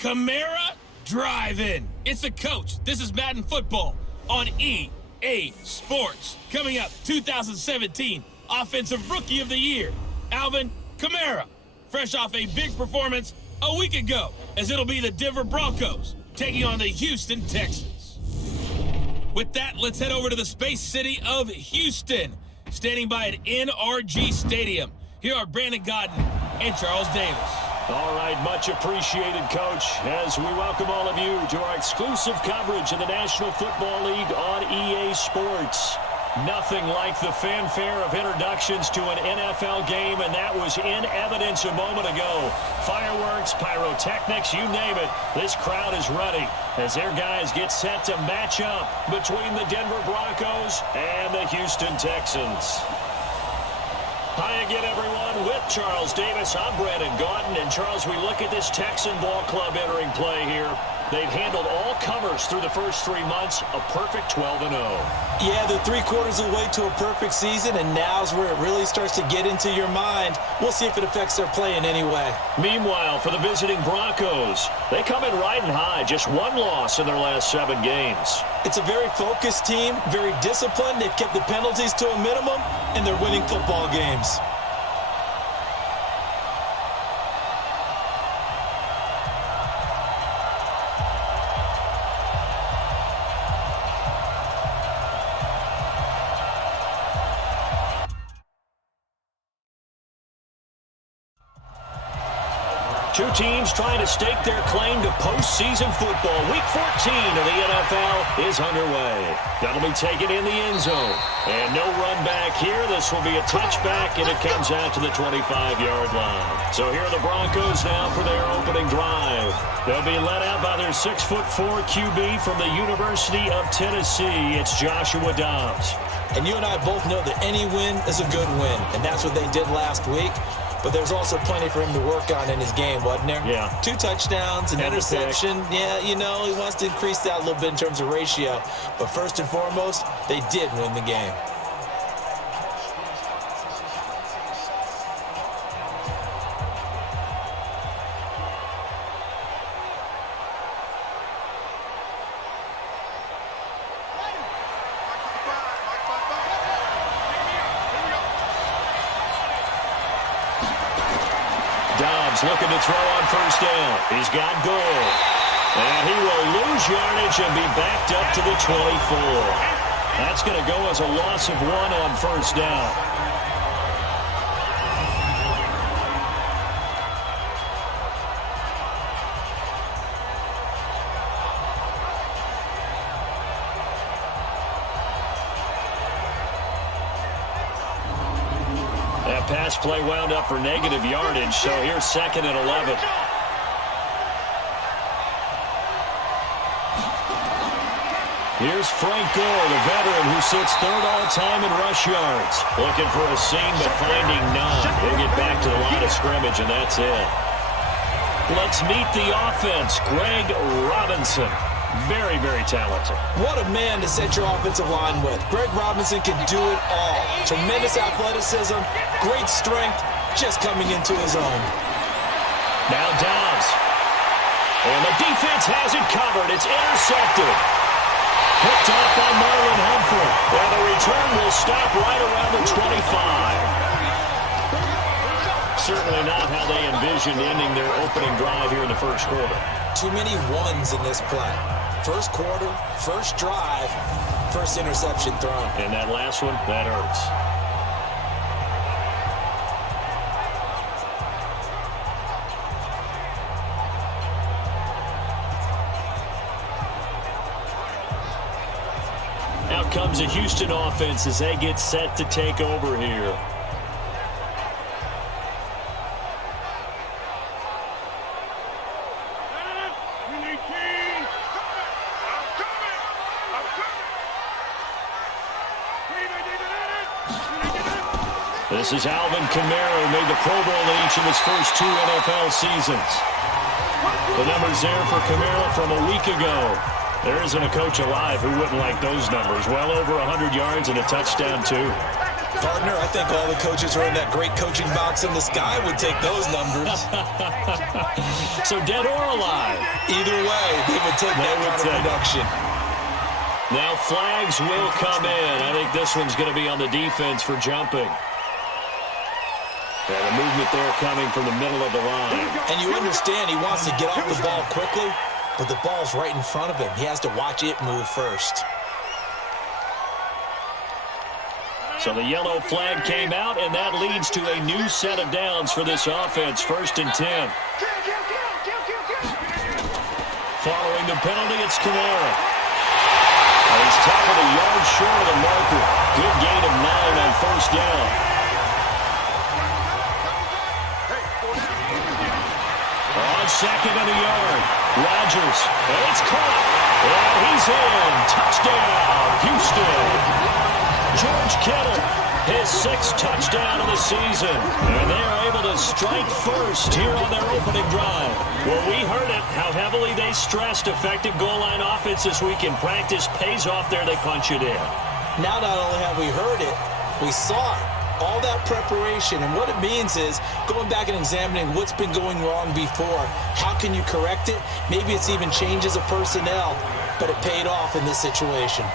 Kamara Drive-In. It's the coach. This is Madden Football on EA Sports. Coming up, 2017 Offensive Rookie of the Year, Alvin Kamara. Fresh off a big performance a week ago, as it'll be the Denver Broncos taking on the Houston Texans. With that, let's head over to the space city of Houston. Standing by at NRG Stadium, here are Brandon Godden and Charles Davis. All right, much appreciated, Coach, as we welcome all of you to our exclusive coverage of the National Football League on EA Sports. Nothing like the fanfare of introductions to an NFL game, and that was in evidence a moment ago. Fireworks, pyrotechnics, you name it, this crowd is ready as their guys get set to match up between the Denver Broncos and the Houston Texans. Hi again, everyone. With Charles Davis, I'm Brandon Godden. And, Charles, we look at this Texan ball club entering play here. They've handled all comers through the first 3 months, a perfect 12-0. Yeah, they're 3/4 of the way to a perfect season, and now's where it really starts to get into your mind. We'll see if it affects their play in any way. Meanwhile, for the visiting Broncos, they come in riding high, just one loss in their last 7 games. It's a very focused team, very disciplined. They've kept the penalties to a minimum, and they're winning football games. Two teams trying to stake their claim to postseason football. Week 14 of the NFL is underway. That'll be taken in the end zone. And no run back here. This will be a touchback, and it comes out to the 25-yard line. So here are the Broncos now for their opening drive. They'll be led out by their 6'4" QB from the University of Tennessee. It's Joshua Dobbs. And you and I both know that any win is a good win, and that's what they did last week. But there's also plenty for him to work on in his game, wasn't there? Yeah. 2 touchdowns, an interception. Yeah, you know, he wants to increase that a little bit in terms of ratio. But first and foremost, they did win the game. Looking to throw on first down. He's got goal. And he will lose yardage and be backed up to the 24. That's going to go as a loss of 1 on first down. Pass play wound up for negative yardage, so here's 2nd and 11. Here's Frank Gore, the veteran who sits 3rd all-time in rush yards. Looking for a seam, but finding none. He'll get back to the line of scrimmage, and that's it. Let's meet the offense. Greg Robinson. Very, very talented. What a man to set your offensive line with. Greg Robinson can do it all. Tremendous athleticism, great strength, just coming into his own. Now Dobbs. And the defense has it covered. It's intercepted. Picked off by Marlon Humphrey. And the return will stop right around the 25. Certainly not how they envisioned ending their opening drive here in the first quarter. Too many ones in this play. First quarter, first drive, first interception thrown. And that last one, that hurts. Out comes the Houston offense as they get set to take over here. This is Alvin Kamara, who made the Pro Bowl in each of his first 2 NFL seasons. The numbers there for Kamara from a week ago. There isn't a coach alive who wouldn't like those numbers. Well over 100 yards and a touchdown, too. Partner, I think all the coaches who are in that great coaching box in the sky would take those numbers. So dead or alive? Either way, they would take that kind of production. Now flags will come in. I think this one's going to be on the defense for jumping. And a movement there coming from the middle of the line. And you understand he wants to get off the ball quickly, but the ball's right in front of him. He has to watch it move first. So the yellow flag came out, and that leads to a new set of downs for this offense. 1st and 10. Following the penalty, it's Kamara. He's tackled a yard short of the marker. Good gain of 9 on 1st down. On 2nd and a yard. Rodgers. And it's caught. And he's in. Touchdown, Houston. George Kittle, his 6th touchdown of the season. And they are able to strike first here on their opening drive. Well, we heard it, how heavily they stressed effective goal line offense this week in practice. Pays off there, they punch it in. Now not only have we heard it, we saw it. All that preparation, and what it means is going back and examining what's been going wrong before. How can you correct it? Maybe it's even changes of personnel, but it paid off in this situation.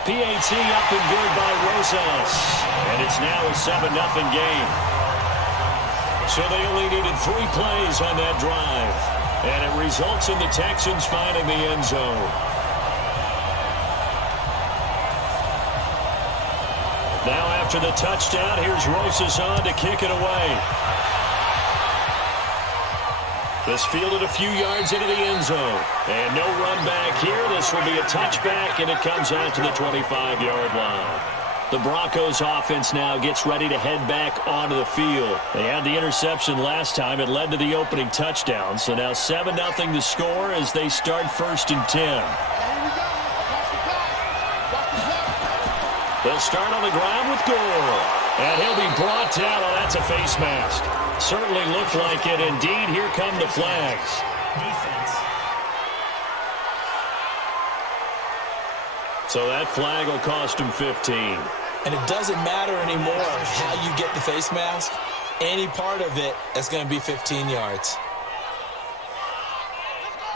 PAT up and good by Rosas. And it's now a 7-0 game. So they only needed 3 plays on that drive. And it results in the Texans finding the end zone. Now after the touchdown, here's Rosas on to kick it away. This fielded a few yards into the end zone. And no run back here. This will be a touchback, and it comes out to the 25-yard line. The Broncos offense now gets ready to head back onto the field. They had the interception last time. It led to the opening touchdown. So now 7-0 the score as they start 1st and 10. They'll start on the ground with Gore. And he'll be brought down. Oh, that's a face mask. Certainly looked like it. Indeed, here come the flags. Defense. So that flag will cost him 15. And it doesn't matter anymore how you get the face mask. Any part of it is going to be 15 yards.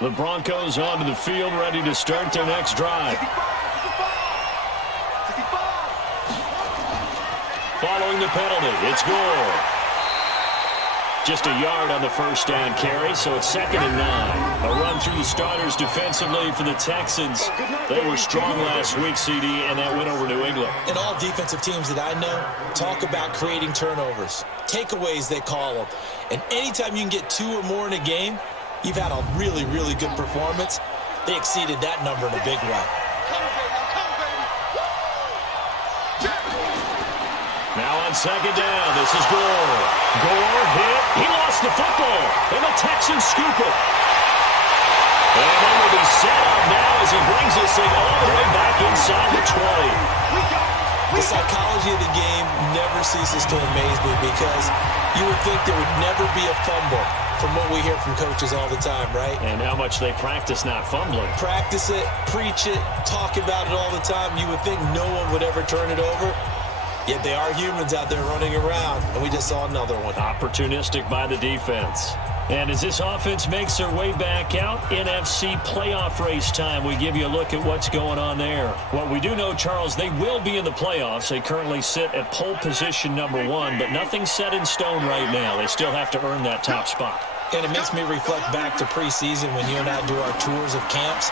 The Broncos onto the field, ready to start their next drive. Following the penalty, it's Gore. Just a yard on the 1st down carry, so it's 2nd and 9. A run through the starters defensively for the Texans. They were strong last week, CD, and that win over New England. And all defensive teams that I know talk about creating turnovers. Takeaways, they call them. And anytime you can get 2 or more in a game, you've had a really, really good performance. They exceeded that number in a big way. Now on 2nd down, this is Gore. Gore hit. He lost the football. And the Texans scoop it. And they will be set up now as he brings this thing all the way back inside the 20. The psychology of the game never ceases to amaze me because you would think there would never be a fumble from what we hear from coaches all the time, right? And how much they practice not fumbling. Practice it, preach it, talk about it all the time. You would think no one would ever turn it over. Yet they are humans out there running around, and we just saw another one. Opportunistic by the defense. And as this offense makes their way back out, NFC playoff race time, we give you a look at what's going on there. What we do know, Charles, they will be in the playoffs. They currently sit at pole position number 1, but nothing's set in stone right now. They still have to earn that top spot. And it makes me reflect back to preseason when you and I do our tours of camps.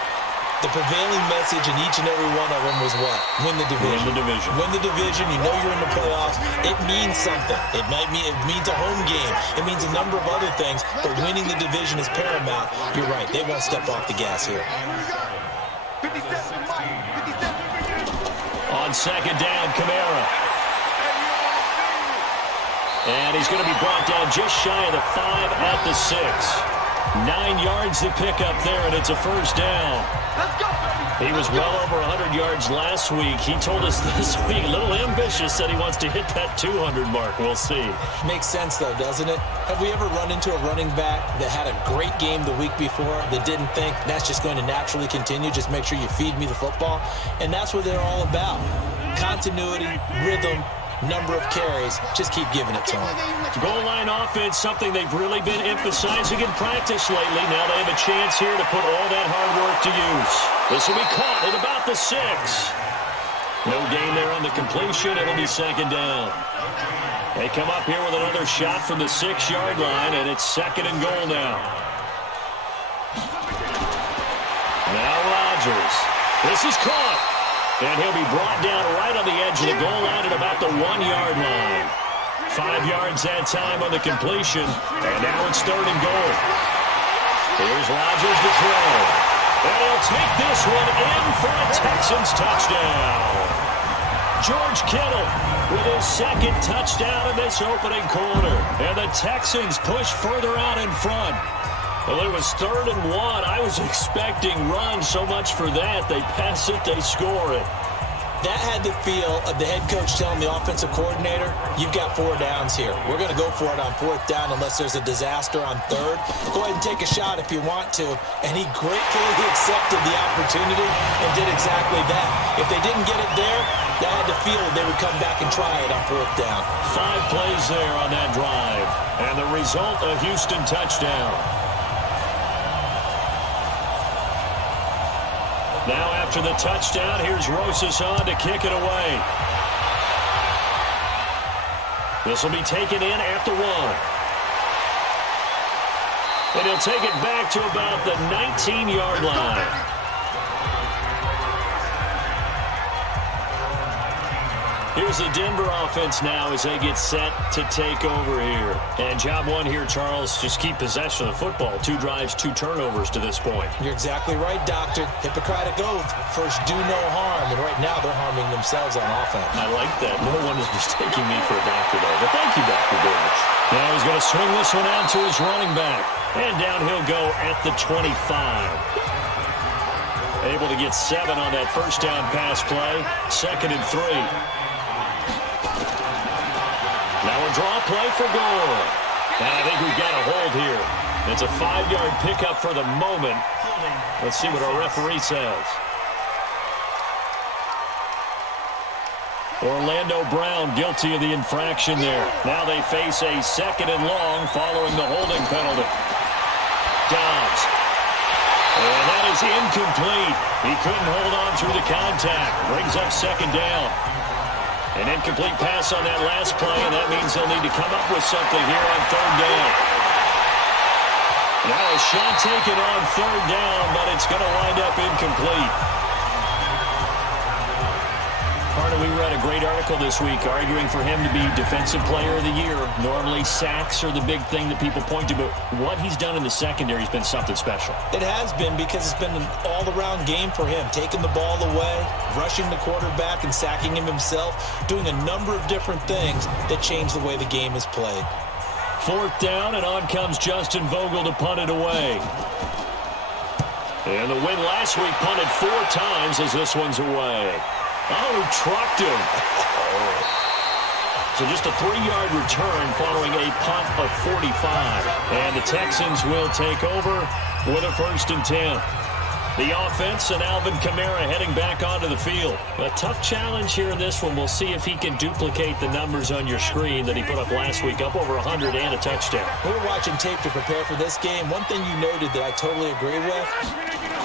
The prevailing message in each and every one of them was what? Win the division. Win the division. Win the division. You know you're in the playoffs. It means something. It means a home game. It means a number of other things, but winning the division is paramount. You're right. They won't step off the gas here. On 2nd down, Kamara. And he's going to be brought down just shy of the 5 at the 6. 9 yards to pick up there, and it's a first down. Let's go, baby. He was well over 100 yards last week. He told us this week, a little ambitious, said he wants to hit that 200 mark. We'll see. Makes sense, though, doesn't it? Have we ever run into a running back that had a great game the week before that didn't think that's just going to naturally continue? Just make sure you feed me the football. And that's what they're all about. Continuity, rhythm, number of carries. Just keep giving it to them. Goal line offense, something they've really been emphasizing in practice lately. Now they have a chance here to put all that hard work to use. This will be caught at about the 6. No gain there on the completion. It'll be second down. They come up here with another shot from the 6-yard line, and it's second and goal now. Now Rodgers. This is caught. And he'll be brought down right on the edge of the goal line at about the 1-yard line. 5 yards that time on the completion. And now it's third and goal. Here's Rodgers to throw. And he'll take this one in for a Texans touchdown. George Kittle with his second touchdown in this opening quarter. And the Texans push further out in front. Well, it was third and 1. I was expecting runs, so much for that. They pass it, they score it. That had the feel of the head coach telling the offensive coordinator, you've got 4 downs here. We're going to go for it on 4th down unless there's a disaster on 3rd. Go ahead and take a shot if you want to. And he gratefully accepted the opportunity and did exactly that. If they didn't get it there, that had the feel they would come back and try it on 4th down. 5 plays there on that drive. And the result, a Houston touchdown. Now after the touchdown, here's Rosas on to kick it away. This will be taken in at the 1. And he'll take it back to about the 19-yard line. Here's the Denver offense now as they get set to take over here. And job one here, Charles, just keep possession of the football. 2 drives, 2 turnovers to this point. You're exactly right, Doctor. Hippocratic oath. First, do no harm. And right now, they're harming themselves on offense. I like that. No one is mistaking me for a doctor, though. But thank you, Dr. Davis. Now he's going to swing this one out to his running back. And down he'll go at the 25. Able to get 7 on that first down pass play. 2nd and 3. Now a draw play for Gore. And I think we've got a hold here. It's a 5-yard pickup for the moment. Let's see what our referee says. Orlando Brown guilty of the infraction there. Now they face a 2nd and long following the holding penalty. Dobbs. And that is incomplete. He couldn't hold on through the contact. Brings up 2nd down. An incomplete pass on that last play, and that means they'll need to come up with something here on 3rd down. Now a shot taken on 3rd down, but it's going to wind up incomplete. Carter, we read a great article this week arguing for him to be Defensive Player of the Year. Normally sacks are the big thing that people point to, but what he's done in the secondary has been something special. It has been because it's been an all-around game for him. Taking the ball away, rushing the quarterback and sacking him himself, doing a number of different things that change the way the game is played. 4th down, and on comes Justin Vogel to punt it away. And the win last week punted 4 times as this one's away. Oh, trucked him. So just a 3-yard return following a punt of 45. And the Texans will take over with a 1st and 10. The offense and Alvin Kamara heading back onto the field. A tough challenge here in this one. We'll see if he can duplicate the numbers on your screen that he put up last week, up over 100 and a touchdown. We were watching tape to prepare for this game. One thing you noted that I totally agree with,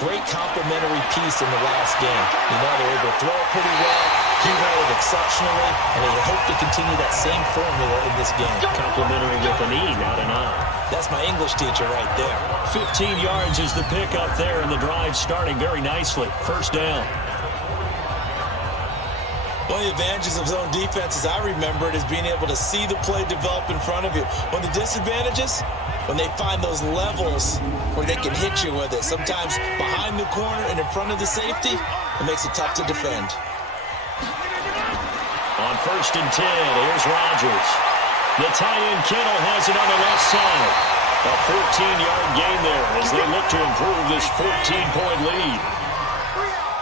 great complimentary piece in the last game. You know, they were able to throw it pretty well. He ran it exceptionally, and they hope to continue that same formula in this game. Complimentary with an E, not an I. That's my English teacher right there. 15 yards is the pickup there, and the drive starting very nicely. 1st down. One of the advantages of zone defense, as I remember it, is being able to see the play develop in front of you. One of the disadvantages, when they find those levels where they can hit you with it, sometimes behind the corner and in front of the safety, it makes it tough to defend. On 1st and 10, here's Rodgers. The tie-in Kittle has it on the left side. A 14-yard gain there as they look to improve this 14-point lead.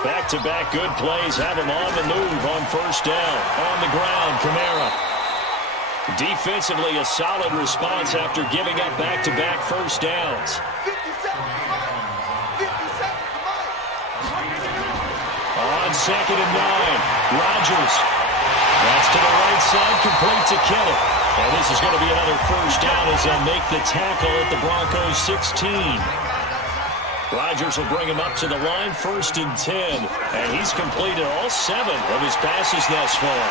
Back-to-back good plays have them on the move on first down. On the ground, Kamara. Defensively, a solid response after giving up back-to-back first downs. On 2nd and 9, Rodgers. That's to the right side, complete to Kittle. And this is going to be another first down as they'll make the tackle at the Broncos 16. Rodgers will bring him up to the line, 1st and 10. And he's completed all 7 of his passes thus far.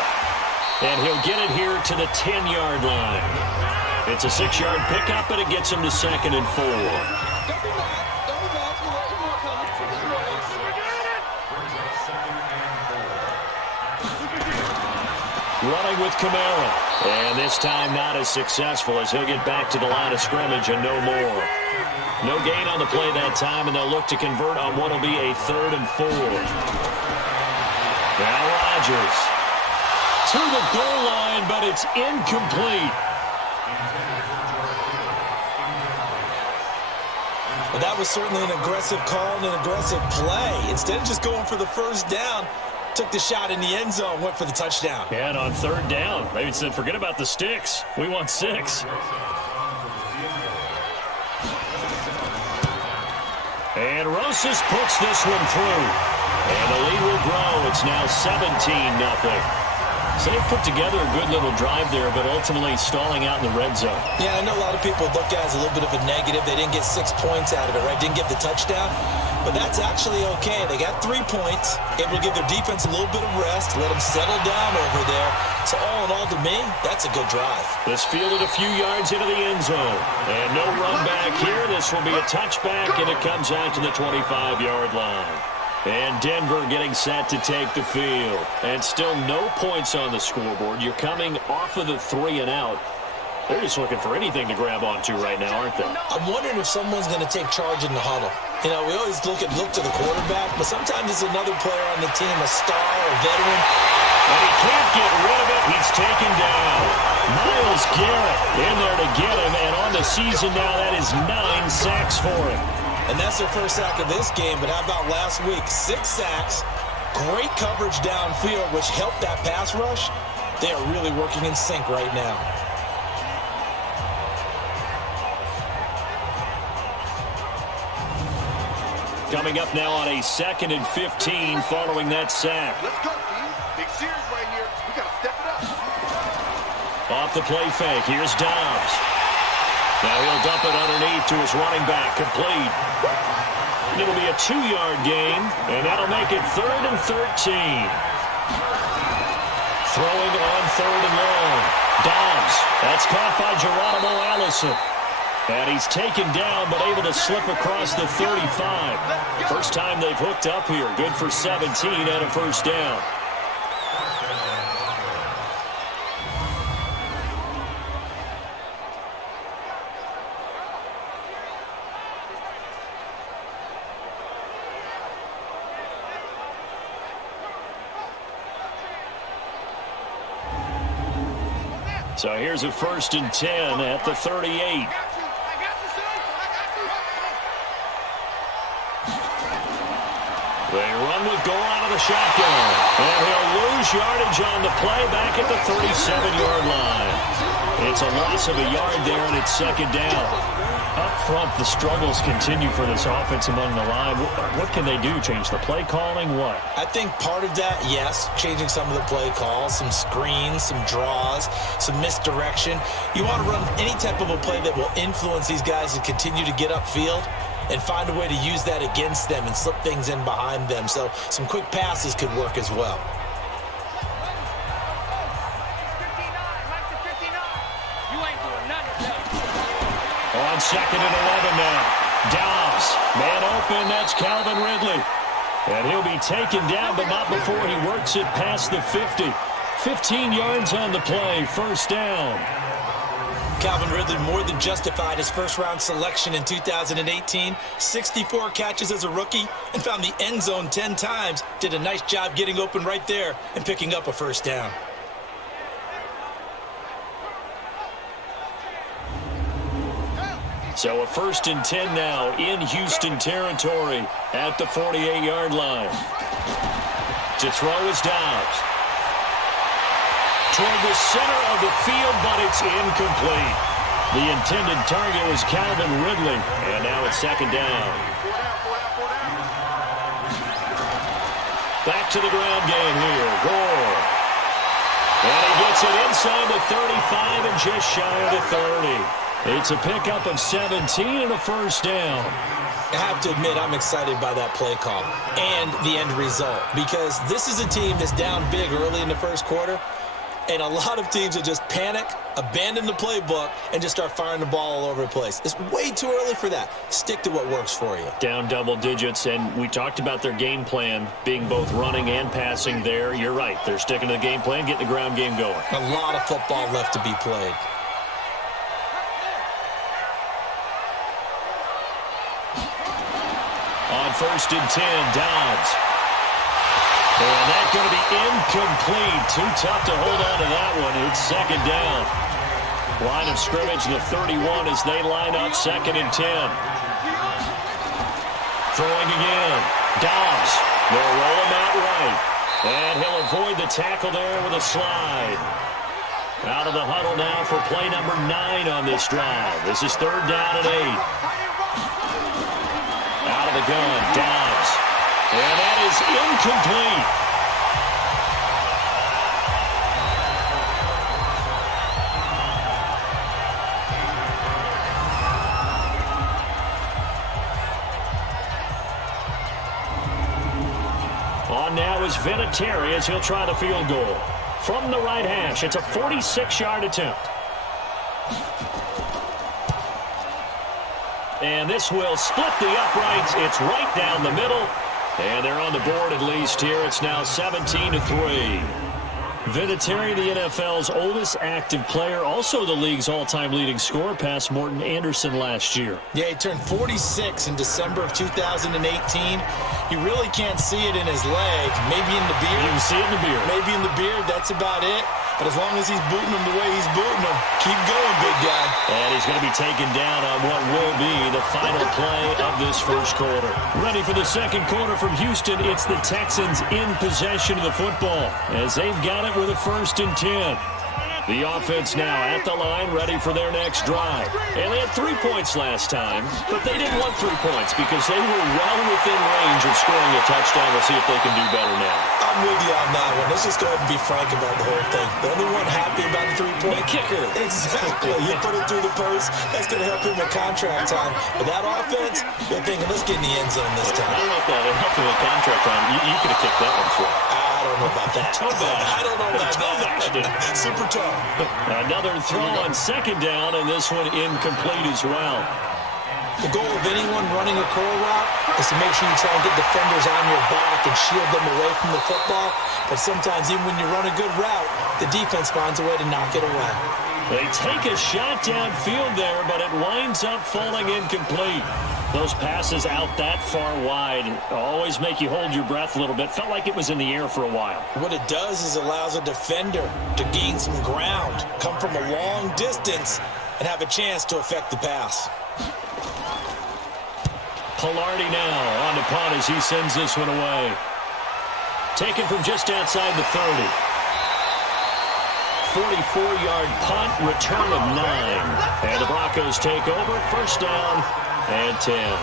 And he'll get it here to the 10-yard line. It's a 6-yard pickup, and it gets him to 2nd and 4. Running with Kamara. And this time not as successful as he'll get back to the line of scrimmage and no more. No gain on the play that time, and they'll look to convert on what will be a 3rd and 4. Now Rodgers to the goal line, but it's incomplete. Well, that was certainly an aggressive call and an aggressive play. Instead of just going for the first down, took the shot in the end zone, went for the touchdown. And on 3rd down, they said, forget about the sticks. We want 6. And Rosas puts this one through. And the lead will grow. It's now 17-0. So they've put together a good little drive there, but ultimately stalling out in the red zone. Yeah, I know a lot of people look at it as a little bit of a negative. They didn't get 6 points out of it, right? Didn't get the touchdown. But that's actually okay. They got 3 points, able to give their defense a little bit of rest, let them settle down over there. So all in all, to me, that's a good drive. This fielded a few yards into the end zone. And no run back here. This will be a touchback, and it comes out to the 25-yard line. And Denver getting set to take the field. And still no points on the scoreboard. You're coming off of the 3 and out. They're just looking for anything to grab onto right now, aren't they? I'm wondering if someone's going to take charge in the huddle. You know, we always look to the quarterback, but sometimes it's another player on the team, a star, a veteran. And he can't get rid of it. He's taken down. Myles Garrett in there to get him. And on the season now, that is 9 sacks for him. And that's their first sack of this game, but how about last week? 6 sacks, great coverage downfield, which helped that pass rush. They are really working in sync right now. Coming up now on a 2nd and 15 following that sack. Let's go, team. Big series right here. We got to step it up. Off the play fake, here's Dobbs. Now he'll dump it underneath to his running back, complete. It'll be a 2-yard gain, and that'll make it 3rd and 13. Throwing on 3rd and long. Dobbs, that's caught by Geronimo Allison. And he's taken down, but able to slip across the 35. First time they've hooked up here. Good for 17 and a first down. So here's a 1st and 10 at the 38. They run with goal out of the shotgun. And he'll lose yardage on the play back at the 37-yard line. It's a loss of a yard there, and it's 2nd down. Up front, the struggles continue for this offense among the line. What can they do? Change the play calling? What? I think part of that, yes, changing some of the play calls, some screens, some draws, some misdirection. You want to run any type of a play that will influence these guys to continue to get upfield and find a way to use that against them and slip things in behind them. So some quick passes could work as well. On 2nd and 11 now. Dobbs, man open, that's Calvin Ridley. And he'll be taken down, but not before he works it past the 50. 15 yards on the play, first down. Calvin Ridley more than justified his first-round selection in 2018. 64 catches as a rookie and found the end zone 10 times. Did a nice job getting open right there and picking up a first down. So a 1st and 10 now in Houston territory at the 48-yard line. To throw is Dobbs. Toward the center of the field, but it's incomplete. The intended target was Calvin Ridley, and now it's 2nd down. Back to the ground game here. Gore. And he gets it inside the 35 and just shy of the 30. It's a pickup of 17 and a 1st down. I have to admit, I'm excited by that play call and the end result, because this is a team that's down big early in the 1st quarter, and a lot of teams that just panic, abandon the playbook, and just start firing the ball all over the place. It's way too early for that. Stick to what works for you. Down double digits, and we talked about their game plan being both running and passing there. You're right. They're sticking to the game plan, getting the ground game going. A lot of football left to be played. On 1st and 10, Dobbs. And that's going to be incomplete. Too tough to hold on to that one. It's 2nd down. Line of scrimmage, the 31 as they line up 2nd and 10. Throwing again. Dobbs. They'll roll him out right. And he'll avoid the tackle there with a slide. Out of the huddle now for play number 9 on this drive. This is 3rd down and 8. Out of the gun, Dobbs. And that is incomplete. On now is Vinatieri as he'll try the field goal. From the right hash, it's a 46-yard attempt. And this will split the uprights. It's right down the middle. And they're on the board at least here. It's now 17-3. Vinatieri, the NFL's oldest active player, also the league's all-time leading scorer, past Morton Anderson last year. Yeah, he turned 46 in December of 2018. You really can't see it in his leg. Maybe in the beard. You can see it in the beard. Maybe in the beard. That's about it. But as long as he's booting him the way he's booting him, keep going, big guy. And he's going to be taken down on what will be the final play of this 1st quarter. Ready for the 2nd quarter from Houston. It's the Texans in possession of the football as they've got it with a 1st and 10. The offense now at the line, ready for their next drive. And they had 3 points last time, but they didn't want 3 points because they were well within range of scoring a touchdown. We'll see if they can do better now. I'm with you on that one. Let's just go ahead and be frank about the whole thing. The only one happy about the 3-point kicker. Exactly. You put it through the post. That's going to help him with contract time. But that offense, they're thinking, let's get in the end zone this time. I don't know if that helped him with contract time. You could have kicked that one for him. I don't know about that. I don't know about that. Super tough. Another throw on 2nd down, and this one incomplete as well. The goal of anyone running a curl route is to make sure you try and get defenders on your back and shield them away from the football. But sometimes even when you run a good route, the defense finds a way to knock it away. They take a shot downfield there, but it winds up falling incomplete. Those passes out that far wide always make you hold your breath a little bit. Felt like it was in the air for a while. What it does is allows a defender to gain some ground, come from a long distance, and have a chance to affect the pass. Pilardi now on the punt as he sends this one away. Taken from just outside the 30. 44-yard punt, return of 9. And the Broncos take over, 1st down and 10.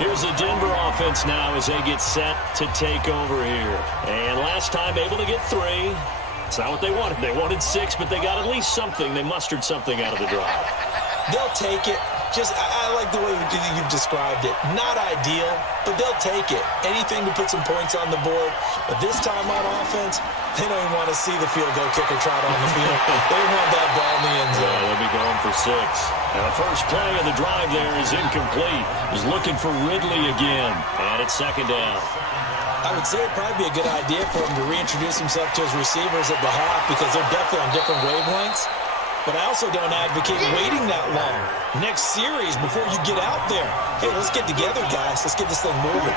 Here's the Denver offense now as they get set to take over here. And last time able to get 3. It's not what they wanted. They wanted 6, but they got at least something. They mustered something out of the drive. They'll take it. I like the way you've described it. Not ideal, but they'll take it. Anything to put some points on the board. But this time on offense, they don't even want to see the field goal kicker trot on the field. They want that ball in the end zone. Yeah, they'll be going for 6. Now, the first play of the drive there is incomplete. He's looking for Ridley again, and it's 2nd down. I would say it'd probably be a good idea for him to reintroduce himself to his receivers at the half because they're definitely on different wavelengths. But I also don't advocate waiting that long. Next series, before you get out there, hey, let's get together, guys. Let's get this thing moving.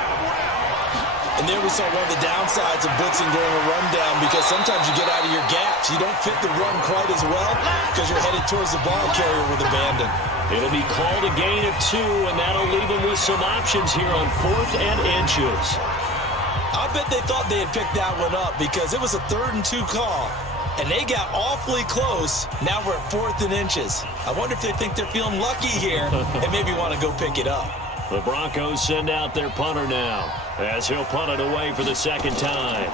And there we saw one of the downsides of blitzing during a rundown, because sometimes you get out of your gaps. You don't fit the run quite as well because you're headed towards the ball carrier with abandon. It'll be called a gain of 2, and that'll leave them with some options here on 4th and inches. I bet they thought they had picked that one up because it was a 3rd and 2 call, and they got awfully close. Now we're at 4th and inches. I wonder if they think they're feeling lucky here and maybe want to go pick it up. The Broncos send out their punter now as he'll punt it away for the 2nd time.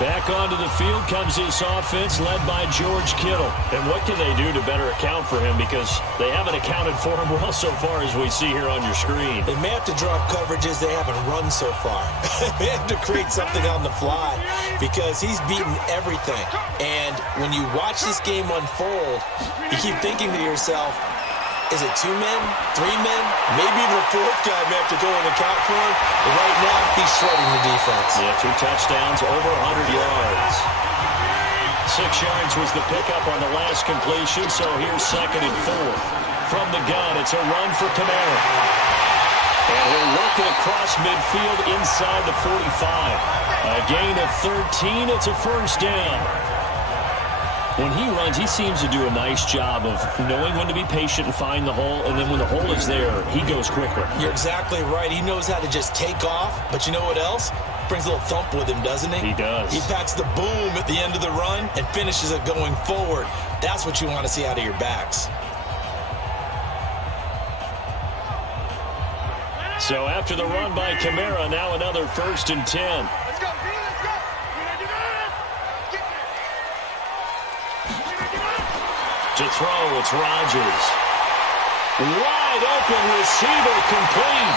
Back onto the field comes this offense led by George Kittle. And what can they do to better account for him? Because they haven't accounted for him well so far, as we see here on your screen. They may have to drop coverages they haven't run so far. They have to create something on the fly because he's beaten everything. And when you watch this game unfold, you keep thinking to yourself, is it 2 men, 3 men, maybe even a 4th guy may have to go and account for him. But right now, he's shredding the defense. Yeah, 2 touchdowns, over 100 yards. 6 yards was the pickup on the last completion, so here's 2nd and 4. From the gun, it's a run for Kamara. And he'll work it across midfield inside the 45. A gain of 13, it's a 1st down. When he runs, he seems to do a nice job of knowing when to be patient and find the hole, and then when the hole is there, he goes quicker. You're exactly right. He knows how to just take off, but you know what else? Brings a little thump with him, doesn't he? He does. He packs the boom at the end of the run and finishes it going forward. That's what you want to see out of your backs. So after the run by Kamara, now another 1st and 10. Let's go. To throw, it's Rodgers. Wide open receiver, complete.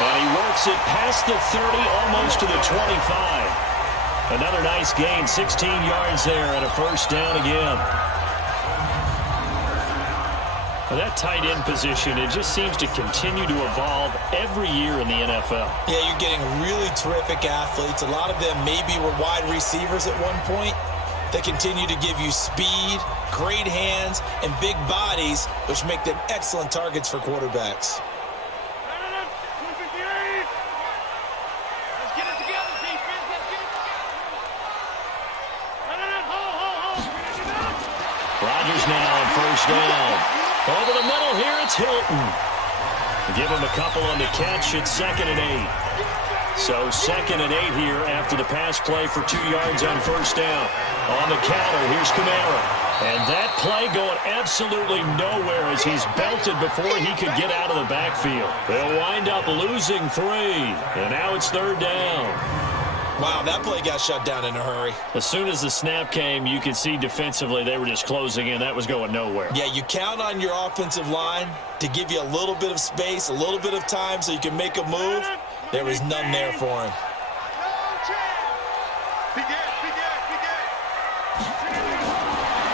And he works it past the 30, almost to the 25. Another nice gain, 16 yards there, and a 1st down again. Well, that tight end position, it just seems to continue to evolve every year in the NFL. Yeah, you're getting really terrific athletes. A lot of them maybe were wide receivers at one point. They continue to give you speed, great hands, and big bodies, which make them excellent targets for quarterbacks. Rodgers now on 1st down. Over the middle here, it's Hilton. Give him a couple on the catch. It's 2nd and 8. So 2nd and 8 here after the pass play for 2 yards on 1st down. On the counter, here's Kamara. And that play going absolutely nowhere as he's belted before he could get out of the backfield. They'll wind up losing 3. And now it's 3rd down. Wow, that play got shut down in a hurry. As soon as the snap came, you could see defensively they were just closing in. That was going nowhere. Yeah, you count on your offensive line to give you a little bit of space, a little bit of time so you can make a move. There was none there for him.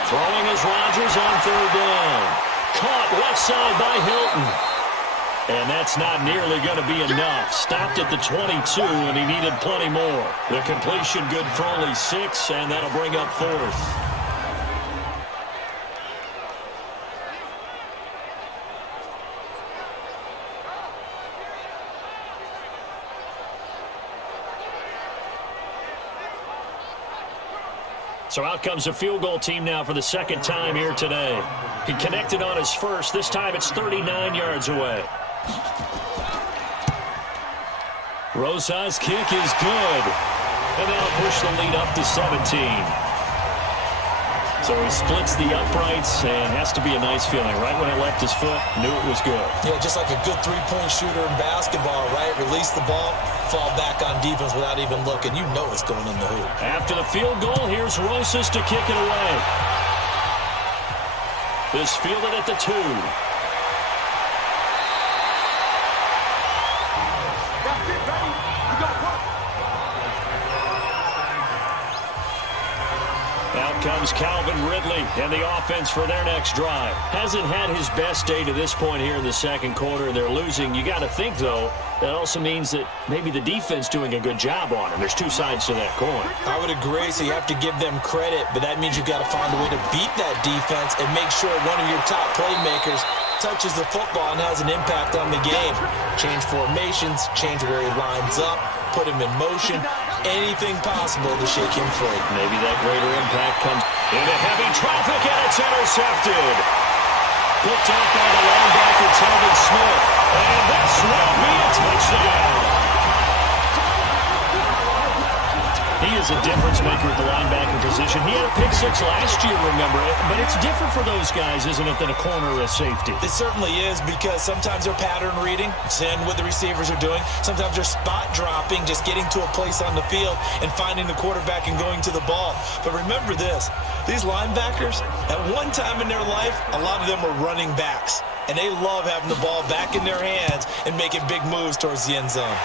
Throwing is Rodgers on 3rd down. Caught left side by Hilton. And that's not nearly going to be enough. Stopped at the 22, and he needed plenty more. The completion good for only 6, and that'll bring up 4th. So out comes the field goal team now for the 2nd time here today. He connected on his first. This time it's 39 yards away. Rosa's kick is good. And that'll push the lead up to 17. So he splits the uprights and has to be a nice feeling. Right when it left his foot, knew it was good. Yeah, just like a good three-point shooter in basketball, right? Release the ball, fall back on defense without even looking. You know it's going in the hoop. After the field goal, here's Rosas to kick it away. This fielded at the 2. Out comes Calvin Ridley and the offense for their next drive. Hasn't had his best day to this point here in the second quarter. They're losing. You got to think, though, that also means that maybe the defense doing a good job on him. There's two sides to that coin. I would agree, so you have to give them credit, but that means you've got to find a way to beat that defense and make sure one of your top playmakers touches the football and has an impact on the game. Change formations, change where he lines up, put him in motion, anything possible to shake him free. Maybe that greater impact comes into heavy traffic, and it's intercepted. Picked up by the linebacker, Telvin Smith. And this will be a touchdown. He is a difference maker at the linebacker position. He had a pick six last year, remember it. But it's different for those guys, isn't it, than a corner or a safety? It certainly is, because sometimes they're pattern reading, seeing what the receivers are doing. Sometimes they're spot dropping, just getting to a place on the field and finding the quarterback and going to the ball. But remember this, these linebackers, at one time in their life, a lot of them were running backs. And they love having the ball back in their hands and making big moves towards the end zone.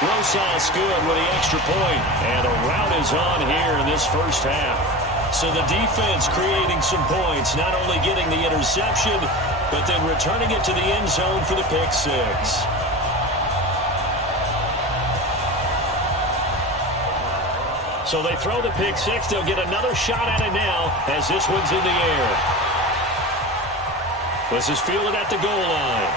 Rosas good with the extra point, and a rout is on here in this first half. So the defense creating some points, not only getting the interception, but then returning it to the end zone for the pick six. So they throw the pick six. They'll get another shot at it now as this one's in the air. This is fielded at the goal line.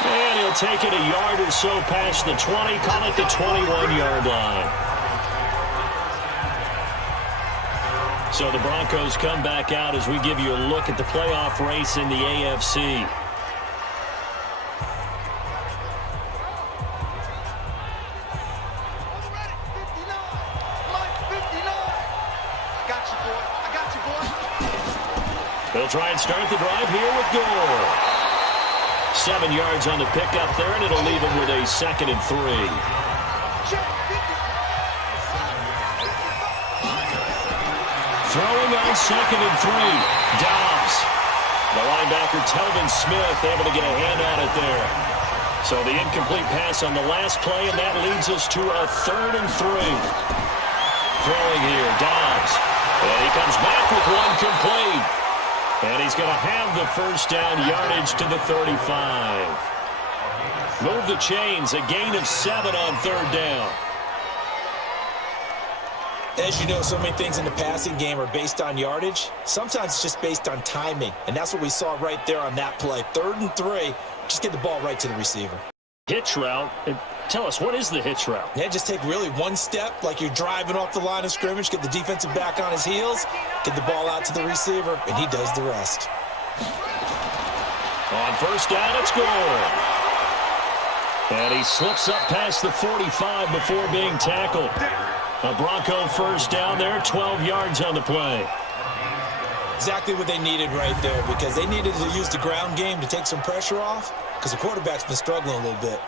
And he'll take it a yard or so past the 20, call it the 21-yard line. So the Broncos come back out as we give you a look at the playoff race in the AFC. They'll try and start the drive here with Gore. 7 yards on the pickup there, and it'll leave him with a 2nd and 3. Throwing on 2nd and 3. Dobbs. The linebacker, Telvin Smith, able to get a hand on it there. So the incomplete pass on the last play, and that leads us to a 3rd and 3. Throwing here, Dobbs. And he comes back with one complete. And he's going to have the first down, yardage to the 35. Move the chains, a gain of 7 on 3rd down. As you know, so many things in the passing game are based on yardage. Sometimes it's just based on timing, and that's what we saw right there on that play. 3rd and 3, just get the ball right to the receiver. Hitch route. Tell us, what is the hitch route? Yeah, just take really one step, like you're driving off the line of scrimmage, get the defensive back on his heels, get the ball out to the receiver, and he does the rest. On 1st down, it's Gore. And he slips up past the 45 before being tackled. A Bronco 1st down there, 12 yards on the play. Exactly what they needed right there, because they needed to use the ground game to take some pressure off, because the quarterback's been struggling a little bit.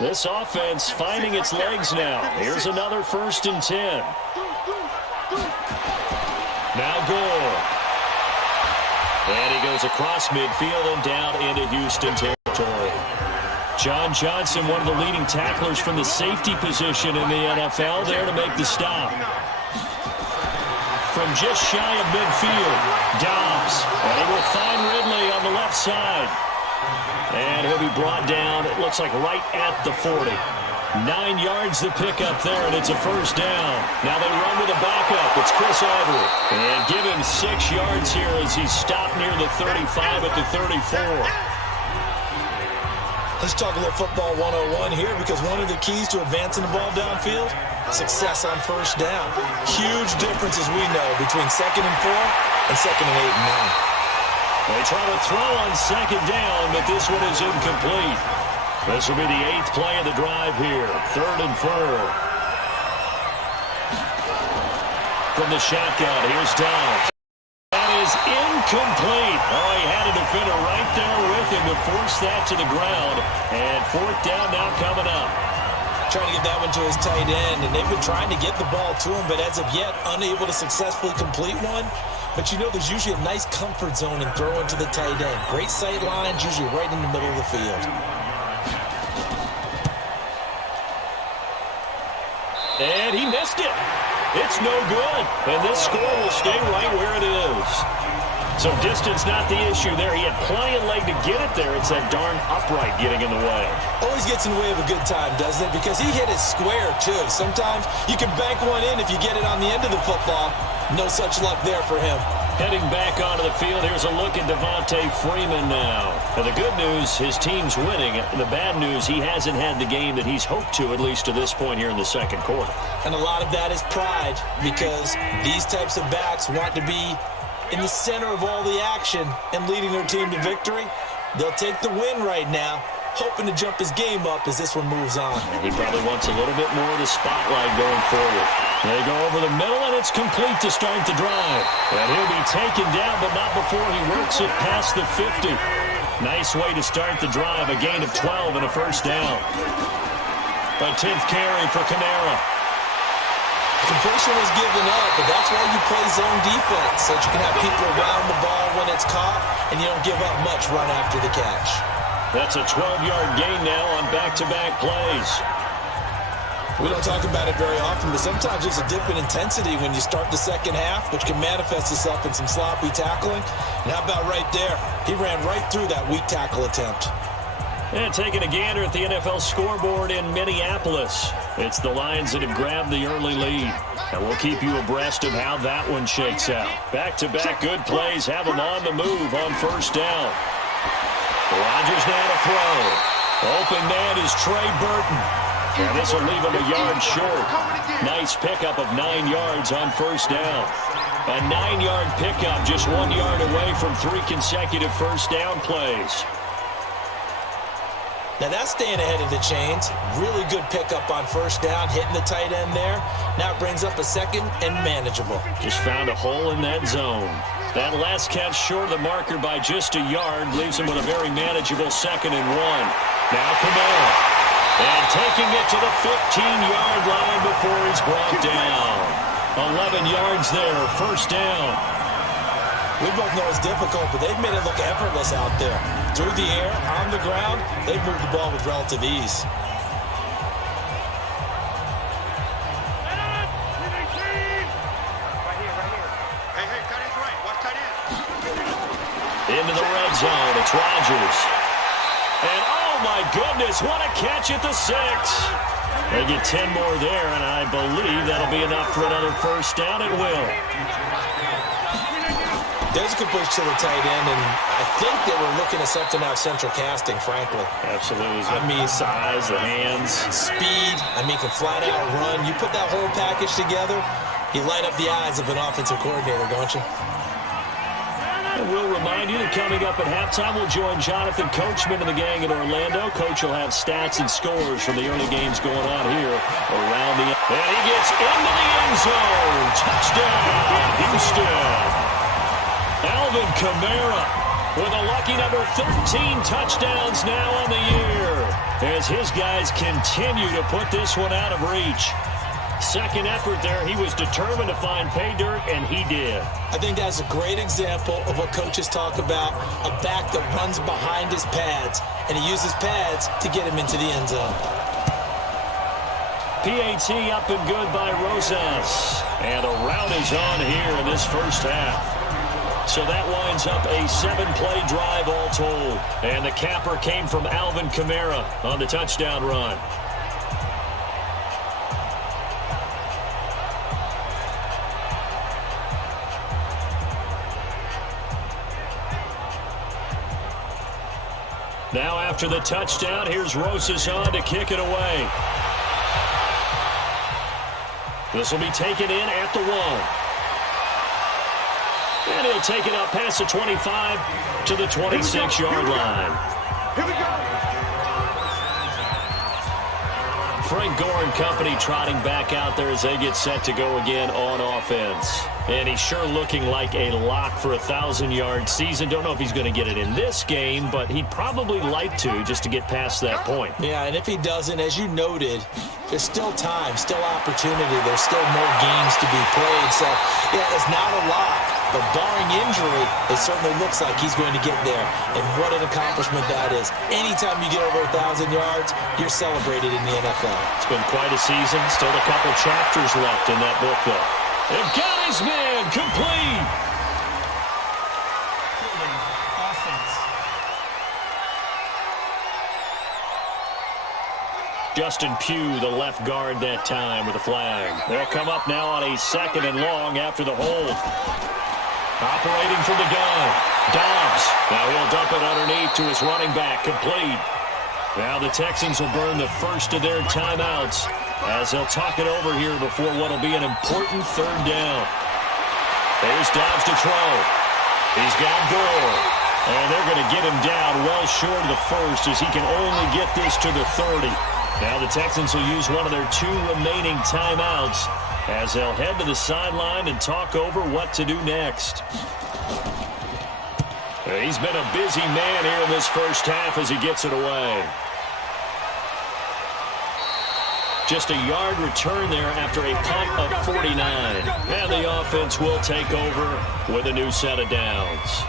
This offense finding its legs now. Here's another 1st and 10. Now Gore. And he goes across midfield and down into Houston territory. John Johnson, one of the leading tacklers from the safety position in the NFL, there to make the stop. From just shy of midfield, Dobbs. And he will find Ridley on the left side. And he'll be brought down, it looks like right at the 40. 9 yards to pick up there, and it's a 1st down. Now they run with a backup. It's Chris Ivory. And give him 6 yards here as he's stopped near the 35 at the 34. Let's talk a little football 101 here, because one of the keys to advancing the ball downfield, success on 1st down. Huge difference, as we know, between 2nd and 4 and 2nd and 8 and 9. They try to throw on 2nd down, but this one is incomplete. This will be the 8th play of the drive here. 3rd and 4. From the shotgun, here's Dobbs. That is incomplete. Oh, he had a defender right there with him to force that to the ground. And 4th down now coming up. Trying to get that one to his tight end, and they've been trying to get the ball to him, but as of yet, unable to successfully complete one. But you know, there's usually a nice comfort zone in throwing to the tight end. Great sight lines, usually right in the middle of the field. And he missed it. It's no good. And this score will stay right where it is. So distance not the issue there. He had plenty of leg to get it there. It's that darn upright getting in the way. Always gets in the way of a good time, doesn't it? Because he hit it square, too. Sometimes you can bank one in if you get it on the end of the football. No such luck there for him. Heading back onto the field, here's a look at Devontae Freeman now. Now, the good news, his team's winning. The bad news, he hasn't had the game that he's hoped to, at least to this point here in the second quarter. And a lot of that is pride, because these types of backs want to be in the center of all the action and leading their team to victory. They'll take the win right now, hoping to jump his game up as this one moves on. And he probably wants a little bit more of the spotlight going forward. They go over the middle, and it's complete to start the drive. And he'll be taken down, but not before he works it past the 50. Nice way to start the drive, a gain of 12 and a first down. A 10th carry for Kamara. Completion was given up, but that's why you play zone defense, so that you can have people around the ball when it's caught, and you don't give up much run after the catch. That's a 12-yard gain now on back-to-back plays. We don't talk about it very often, but sometimes there's a dip in intensity when you start the second half, which can manifest itself in some sloppy tackling. And how about right there? He ran right through that weak tackle attempt. And taking a gander at the NFL scoreboard in Minneapolis. It's the Lions that have grabbed the early lead. And we'll keep you abreast of how that one shakes out. Back-to-back good plays have them on the move on first down. Rodgers now to throw. Open man is Trey Burton. And this will leave him a yard short. Nice pickup of 9 yards on first down. A 9-yard pickup, just 1 yard away from 3 consecutive first down plays. Now that's staying ahead of the chains. Really good pickup on first down, hitting the tight end there. Now it brings up a second and manageable. Just found a hole in that zone. That last catch short of the marker by just a yard leaves him with a very manageable 2nd and 1. Now Kamara. And taking it to the 15-yard line before he's brought down. 11 yards there, first down. We both know it's difficult, but they've made it look effortless out there. Through the air, on the ground, they've moved the ball with relative ease. Into the red zone, it's Rodgers. And oh my goodness, what a catch at the 6. They get 10 more there, and I believe that'll be enough for another first down. It will. There's a completion to the tight end, and I think they were looking at something out of central casting, frankly. Absolutely. I mean, size, the hands. Speed. I mean, can flat out run. You put that whole package together, you light up the eyes of an offensive coordinator, don't you? And we'll remind you that coming up at halftime, we'll join Jonathan Coachman and the gang in Orlando. Coach will have stats and scores from the early games going on here around the... And he gets into the end zone. Touchdown, Houston. Alvin Kamara with a lucky number 13 touchdowns now on the year as his guys continue to put this one out of reach. Second effort there, he was determined to find pay dirt, and he did. I think that's a great example of what coaches talk about, a back that runs behind his pads, and he uses pads to get him into the end zone. PAT up and good by Rosas, and a rout is on here in this first half. So that winds up a 7-play drive all told. And the capper came from Alvin Kamara on the touchdown run. Now after the touchdown, here's Rosas on to kick it away. This will be taken in at the 1. And he'll take it up past the 25 to the 26-yard line. Here we go. Frank Gore and company trotting back out there as they get set to go again on offense. And he's sure looking like a lock for a 1,000-yard season. Don't know if he's going to get it in this game, but he'd probably like to just to get past that point. Yeah, and if he doesn't, as you noted, there's still time, still opportunity. There's still more games to be played. So, yeah, it's not a lock, But barring injury, it certainly looks like he's going to get there. And what an accomplishment that is. Anytime you get over 1,000 yards, you're celebrated in the NFL. It's been quite a season. Still a couple chapters left in that book, though. And got his man complete. Justin Pugh, the left guard that time with a flag. They'll come up now on a 2nd and long after the hold. Operating from the gun. Dobbs. Now he'll dump it underneath to his running back. Complete. Now the Texans will burn the first of their timeouts as they'll talk it over here before what will be an important 3rd down. There's Dobbs to throw. He's got Gore. And they're going to get him down well short of the first as he can only get this to the 30. Now the Texans will use one of their 2 remaining timeouts as they'll head to the sideline and talk over what to do next. He's been a busy man here in this first half as he gets it away. Just a yard return there after a punt of 49. And the offense will take over with a new set of downs.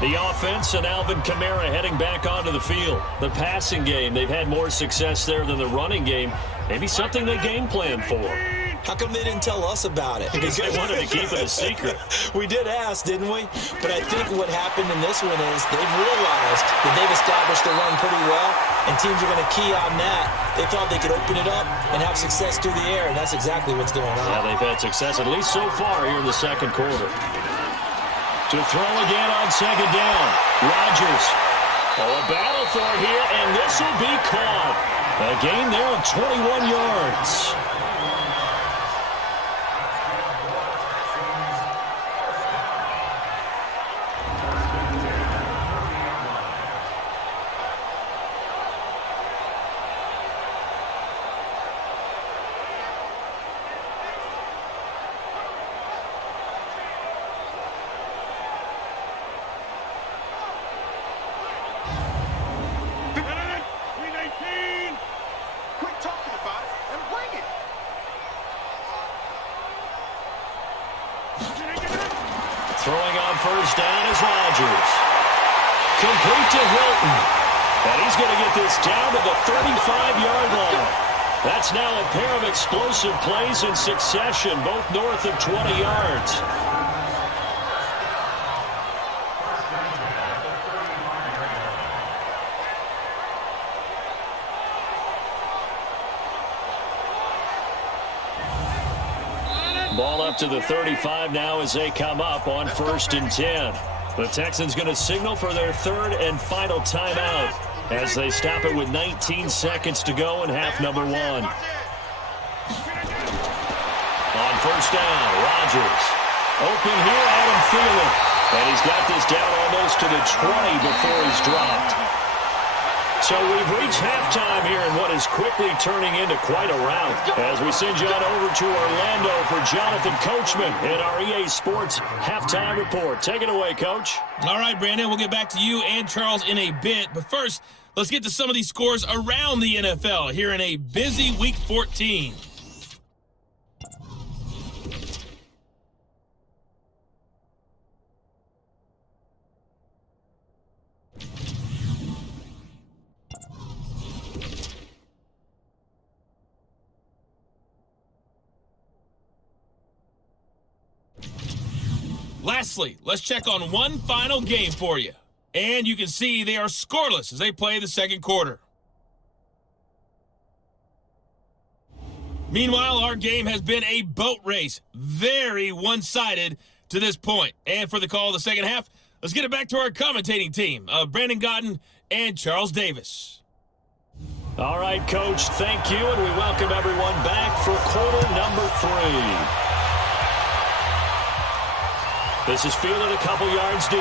The offense and Alvin Kamara heading back onto the field. The passing game, they've had more success there than the running game. Maybe something they game plan for. How come they didn't tell us about it? Because they wanted to keep it a secret. We did ask, didn't we? But I think what happened in this one is they've realized that they've established the run pretty well, and teams are going to key on that. They thought they could open it up and have success through the air, and that's exactly what's going on. Yeah, they've had success, at least so far here in the 2nd quarter. To throw again on 2nd down. Rodgers. Oh, a battle for it here, and this will be caught. A gain there of 21 yards. Throwing on 1st down is Rodgers. Complete to Hilton. And he's going to get this down to the 35-yard line. That's now a pair of explosive plays in succession, both north of 20 yards. Ball up to the 35 now as they come up on 1st and 10. The Texans going to signal for their 3rd and final timeout as they stop it with 19 seconds to go in half number 1. On 1st down, Rodgers. Open here, Adam Thielen. And he's got this down almost to the 20 before he's dropped. So we've reached halftime here in what is quickly turning into quite a rout as we send you on over to Orlando for Jonathan Coachman in our EA Sports Halftime Report. Take it away, Coach. All right, Brandon, we'll get back to you and Charles in a bit. But first, let's get to some of these scores around the NFL here in a busy Week 14. Lastly, let's check on one final game for you. And you can see they are scoreless as they play the 2nd quarter. Meanwhile, our game has been a boat race. Very one-sided to this point. And for the call of the 2nd half, let's get it back to our commentating team of Brandon Godden and Charles Davis. All right, Coach, thank you, and we welcome everyone back for quarter number 3. This is fielded a couple yards deep.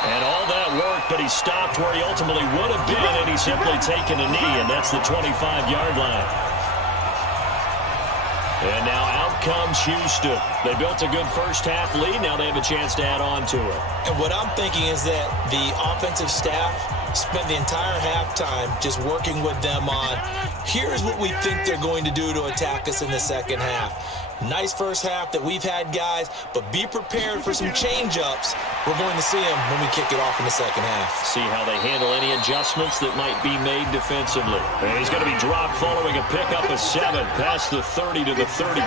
And all that worked, but he stopped where he ultimately would have been, and he's simply taken a knee, and that's the 25-yard line. And now out comes Houston. They built a good first-half lead. Now they have a chance to add on to it. And what I'm thinking is that the offensive staff spent the entire halftime just working with them on, here's what we think they're going to do to attack us in the second half. Nice first half that we've had, guys, but be prepared for some change-ups. We're going to see them when we kick it off in the second half. See how they handle any adjustments that might be made defensively. And he's going to be dropped following a pickup of 7 past the 30 to the 32.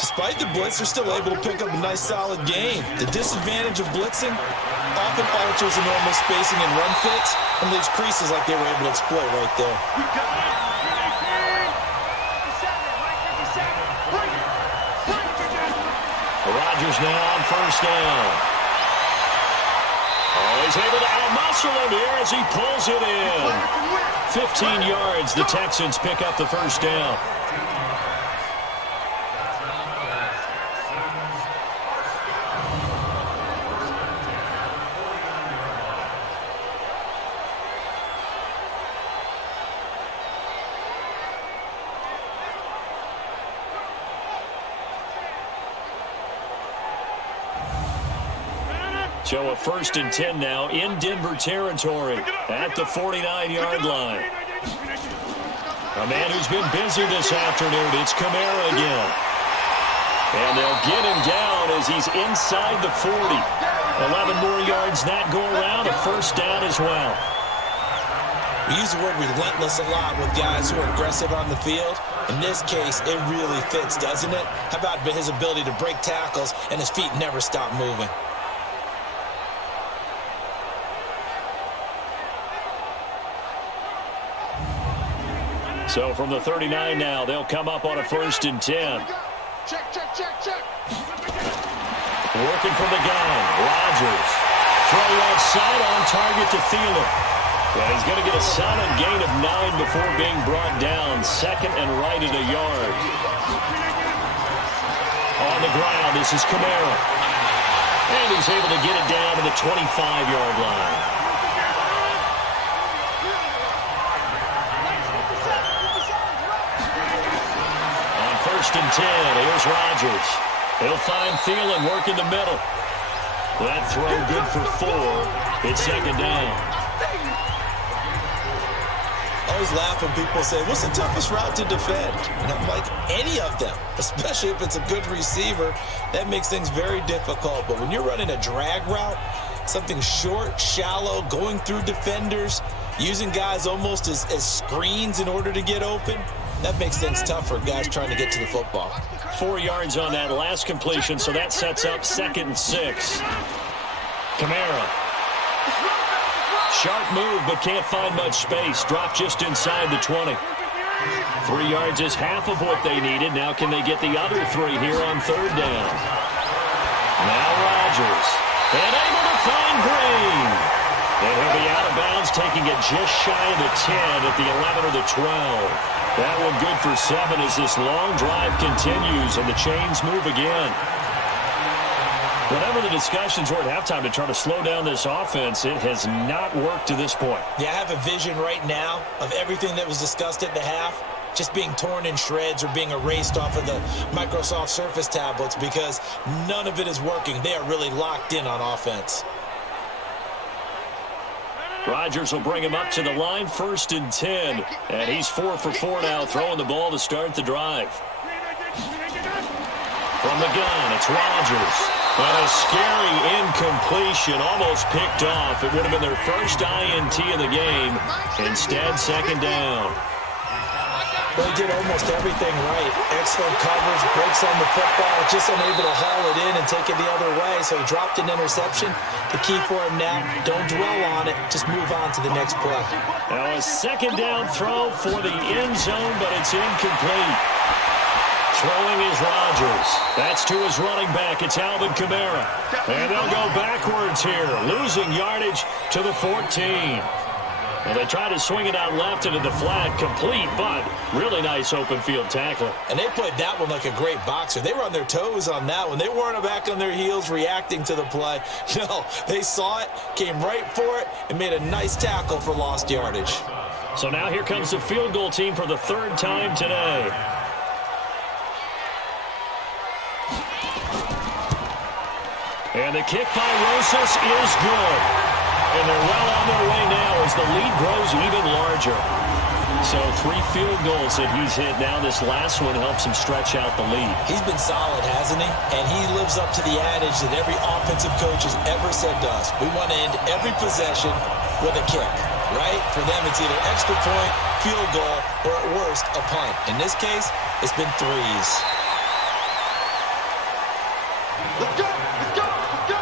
Despite the blitz, they're still able to pick up a nice, solid game. The disadvantage of blitzing often alters the normal spacing and run fits and leaves creases like they were able to exploit right there. Rodgers now on first down. Oh, he's able to out-muscle him here as he pulls it in. 15 yards, the Texans pick up the first down. So a 1st and 10 now in Denver territory at the 49-yard line. A man who's been busy this afternoon, it's Kamara again. And they'll get him down as he's inside the 40. 11 more yards that go around, a first down as well. We use the word relentless a lot with guys who are aggressive on the field. In this case, it really fits, doesn't it? How about his ability to break tackles and his feet never stop moving? So from the 39 now, they'll come up on a 1st and 10. Check. Working from the gun, Rodgers. Throw outside on target to Thielen. Yeah, he's going to get a solid gain of 9 before being brought down. 2nd and right at a yard. On the ground, this is Kamara. And he's able to get it down to the 25-yard line. On 1st and 10, here's Rodgers. He'll find Thielen working the middle. That throw good for 4. It's 2nd down. I always laugh when people say, what's the toughest route to defend? And I'm like, any of them, especially if it's a good receiver, that makes things very difficult. But when you're running a drag route, something short, shallow, going through defenders, using guys almost as screens in order to get open, that makes things tough for guys trying to get to the football. 4 yards on that last completion, so that sets up 2nd and 6. Kamara. Sharp move, but can't find much space. Dropped just inside the 20. 3 yards is half of what they needed. Now can they get the other 3 here on 3rd down? Now Rodgers. And able to find Green. And he'll be out of bounds, taking it just shy of the 10 at the 11 or the 12. That one good for 7 as this long drive continues and the chains move again. Whatever the discussions were at halftime to try to slow down this offense, it has not worked to this point. Yeah, I have a vision right now of everything that was discussed at the half just being torn in shreds or being erased off of the Microsoft Surface tablets because none of it is working. They are really locked in on offense. Rodgers will bring him up to the line, 1st and 10. And he's 4 for 4 now, throwing the ball to start the drive. From the gun, it's Rodgers. And a scary incompletion, almost picked off. It would have been their first INT of the game. Instead, 2nd down. Well, he did almost everything right. Excellent coverage, breaks on the football, just unable to haul it in and take it the other way. So he dropped an interception. The key for him now, don't dwell on it. Just move on to the next play. Now a 2nd down throw for the end zone, but it's incomplete. Throwing is Rodgers. That's to his running back. It's Alvin Kamara. And they'll go backwards here, losing yardage to the 14. Well, they tried to swing it out left into the flat, complete, but really nice open field tackle. And they played that one like a great boxer. They were on their toes on that one. They weren't back on their heels reacting to the play. No, they saw it, came right for it, and made a nice tackle for lost yardage. So now here comes the field goal team for the 3rd time today. And the kick by Rosas is good. And they're well as the lead grows even larger. So 3 field goals that he's hit now. This last one helps him stretch out the lead. He's been solid, hasn't he? And he lives up to the adage that every offensive coach has ever said to us. We want to end every possession with a kick, right? For them, it's either extra point, field goal, or at worst, a punt. In this case, it's been threes. Let's go! Let's go! Let's go!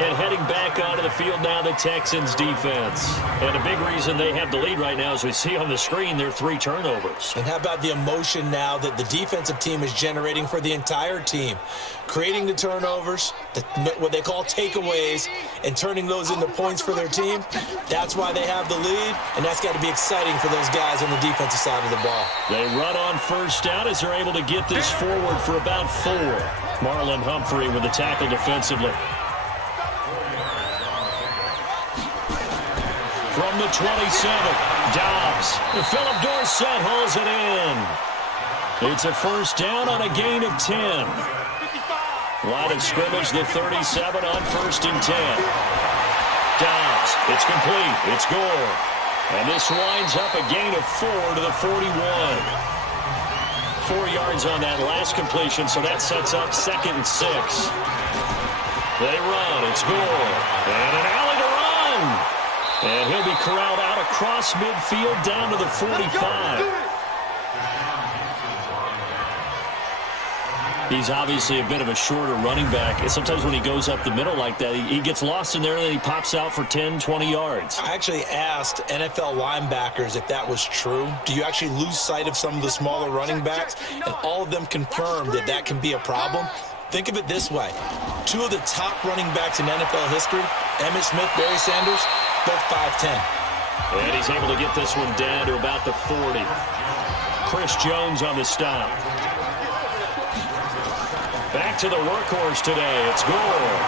And heading back onto the field now, the Texans defense. And a big reason they have the lead right now, as we see on the screen, their 3 turnovers. And how about the emotion now that the defensive team is generating for the entire team? Creating the turnovers, what they call takeaways, and turning those into points for their team. That's why they have the lead, and that's got to be exciting for those guys on the defensive side of the ball. They run on first down as they're able to get this forward for about 4. Marlon Humphrey with the tackle defensively. From the 27, Dobbs. Philip Dorsett hauls it in. It's a first down on a gain of 10. Line of scrimmage, the 37 on 1st and 10. Dobbs, it's complete, it's goal. And this winds up a gain of 4 to the 41. 4 yards on that last completion, so that sets up 2nd and 6. They run, it's goal. And an alley to run. And he'll be corralled out across midfield down to the 45. He's obviously a bit of a shorter running back. And sometimes when he goes up the middle like that, he gets lost in there and then he pops out for 10, 20 yards. I actually asked NFL linebackers if that was true. Do you actually lose sight of some of the smaller running backs? And all of them confirmed that that can be a problem. Think of it this way. 2 of the top running backs in NFL history, Emmitt Smith, Barry Sanders, both 5'10". And he's able to get this one down to about the 40. Chris Jones on the stop. Back to the workhorse today. It's Gore.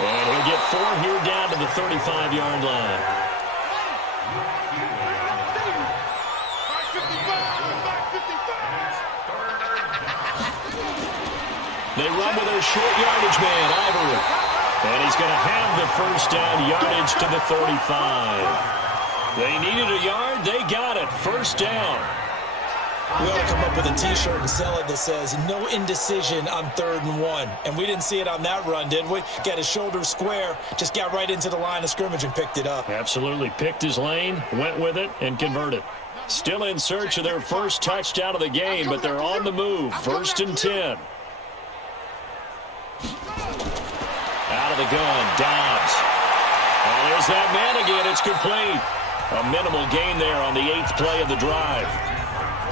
And he'll get 4 here down to the 35-yard line. They run with their short yardage man, Ivory. And he's going to have the first down yardage to the 35. They needed a yard. They got it. First down. We ought to come up with a T-shirt and sell it that says, no indecision on 3rd and 1. And we didn't see it on that run, did we? Got his shoulder square, just got right into the line of scrimmage and picked it up. Absolutely. Picked his lane, went with it, and converted. Still in search of their first touchdown of the game, but they're on the move. 1st and 10. Out of the gun, Dobbs. Oh, there's that man again. It's complete. A minimal gain there on the 8th play of the drive.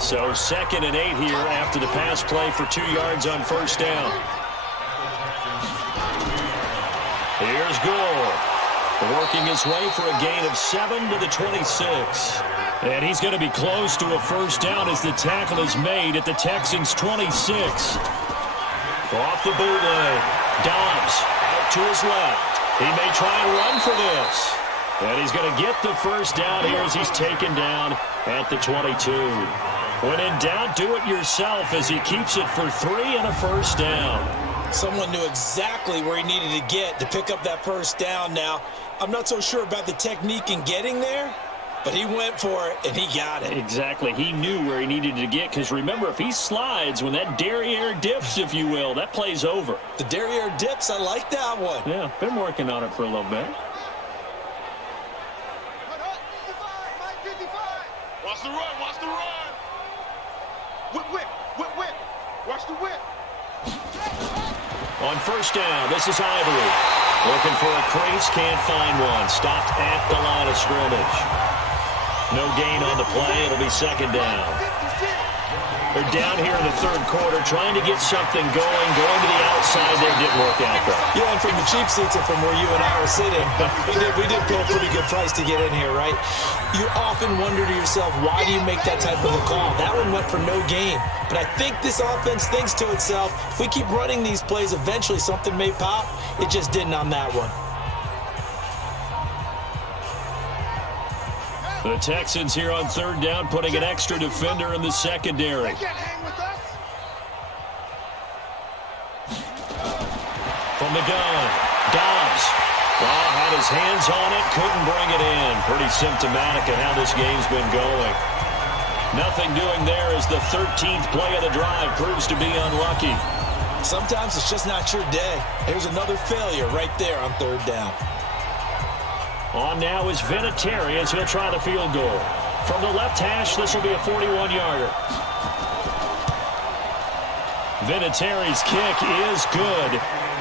So 2nd and 8 here after the pass play for 2 yards on first down. Here's Gore. Working his way for a gain of 7 to the 26. And he's going to be close to a first down as the tackle is made at the Texans' 26. Off the bootleg. Dobbs out to his left. He may try and run for this. And he's going to get the first down here as he's taken down at the 22. When in doubt, do it yourself as he keeps it for 3 and a first down. Someone knew exactly where he needed to get to pick up that first down now. I'm not so sure about the technique in getting there, but he went for it, and he got it. Exactly. He knew where he needed to get, because remember, if he slides, when that derriere dips, if you will, that play's over. The derriere dips, I like that one. Yeah, been working on it for a little bit. Watch the run, watch the run. Whip. Watch the whip. On first down, this is Ivory. Looking for a crease, can't find one. Stopped at the line of scrimmage. No gain on the play. It'll be 2nd down. They're down here in the 3rd quarter trying to get something going to the outside. There didn't work out, though. Yeah, and from the cheap seats and from where you and I were sitting, we did pay a pretty good price to get in here, right? You often wonder to yourself, why do you make that type of a call? That one went for no gain. But I think this offense thinks to itself, if we keep running these plays, eventually something may pop. It just didn't on that one. The Texans here on 3rd down, putting an extra defender in the secondary. They can't hang with us. From the gun, Dobbs. Well, had his hands on it, couldn't bring it in. Pretty symptomatic of how this game's been going. Nothing doing there as the 13th play of the drive proves to be unlucky. Sometimes it's just not your day. Here's another failure right there on third down. On now is Vinatieri as he'll try the field goal. From the left hash, this will be a 41-yarder. Vinatieri's kick is good.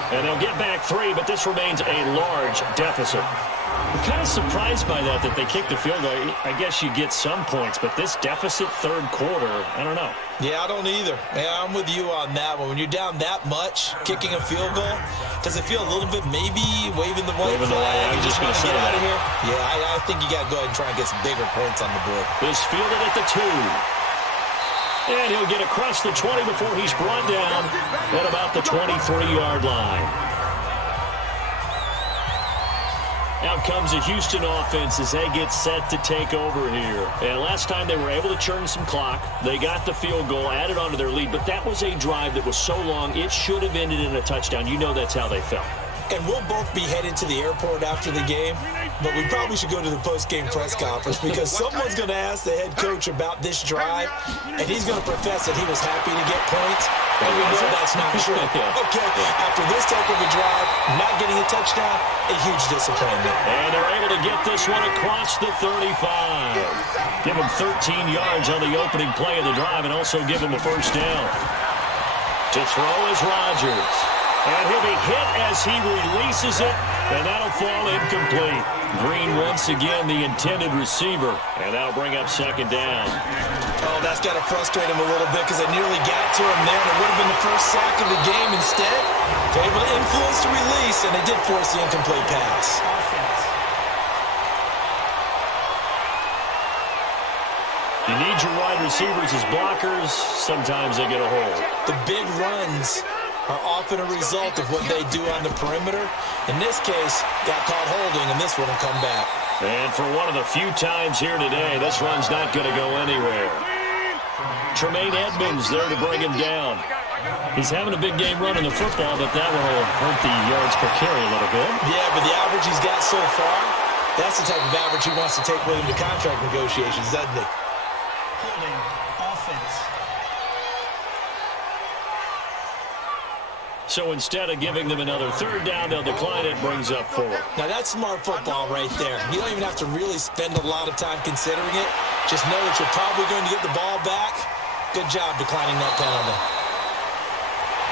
And they'll get back 3, but this remains a large deficit. I'm kind of surprised by that they kicked the field goal. I guess you get some points, but this deficit third quarter, I don't know. Yeah, I don't either. Yeah, I'm with you on that one. When you're down that much, kicking a field goal, does it feel a little bit maybe waving the white flag? I was just going to say that. Out of here? Yeah, I think you got to go ahead and try and get some bigger points on the board. This fielded at the 2. And he'll get across the 20 before he's brought down at about the 23-yard line. Out comes the Houston offense as they get set to take over here. And last time they were able to churn some clock. They got the field goal, added on to their lead, but that was a drive that was so long it should have ended in a touchdown. You know that's how they felt. And we'll both be headed to the airport after the game, but we probably should go to the post-game press conference because someone's going to ask the head coach about this drive, and he's going to profess that he was happy to get points, and we know that's not true. Okay, after this type of a drive, not getting a touchdown, a huge disappointment. And they're able to get this one across the 35. Give him 13 yards on the opening play of the drive and also give him a first down. To throw is Rodgers. And he'll be hit as he releases it, and that'll fall incomplete. Green once again the intended receiver, and that'll bring up second down. Oh, that's got to frustrate him a little bit because they nearly got to him there, and it would have been the first sack of the game. Instead, they're able to influence the release, and they did force the incomplete pass. You need your wide receivers as blockers. Sometimes they get a hold. The big runs are often a result of what they do on the perimeter. In this case, got caught holding, and this one will come back. And for one of the few times here today, this run's not going to go anywhere. Tremaine Edmonds there to bring him down. He's having a big game running the football, but that one will hurt the yards per carry a little bit. Yeah, but the average he's got so far, that's the type of average he wants to take with him to contract negotiations, doesn't he? Holding offense. So instead of giving them another third down, they'll decline it, brings up 4. Now that's smart football right there. You don't even have to really spend a lot of time considering it. Just know that you're probably going to get the ball back. Good job declining that penalty.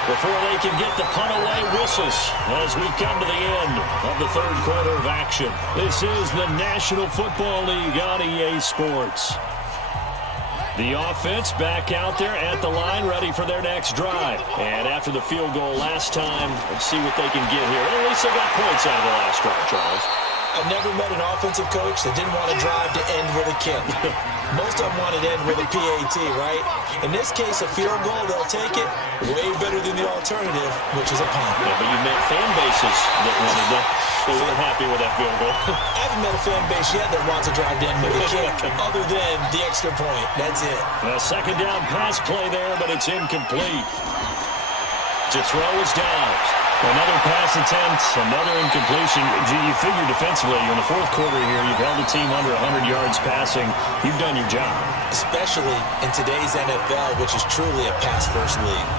Before they can get the punt away, whistles as we've come to the end of the third quarter of action. This is the National Football League on EA Sports. The offense back out there at the line, ready for their next drive. And after the field goal last time, let's see what they can get here. At least they got points out of the last drive, Charles. I've never met an offensive coach that didn't want a drive to end with a kick. Most of them wanted to end with a PAT, right? In this case, a field goal, they'll take it way better than the alternative, which is a punt. Yeah, but you met fan bases that wanted that. They weren't happy with that field goal. I haven't met a fan base yet that wants a drive to end with a kick, other than the extra point. That's it. A second down pass play there, but it's incomplete. To throw is Downs. Another pass attempt, another incompletion. You figure defensively, in the fourth quarter here, you've held the team under 100 yards passing. You've done your job. Especially in today's NFL, which is truly a pass-first league.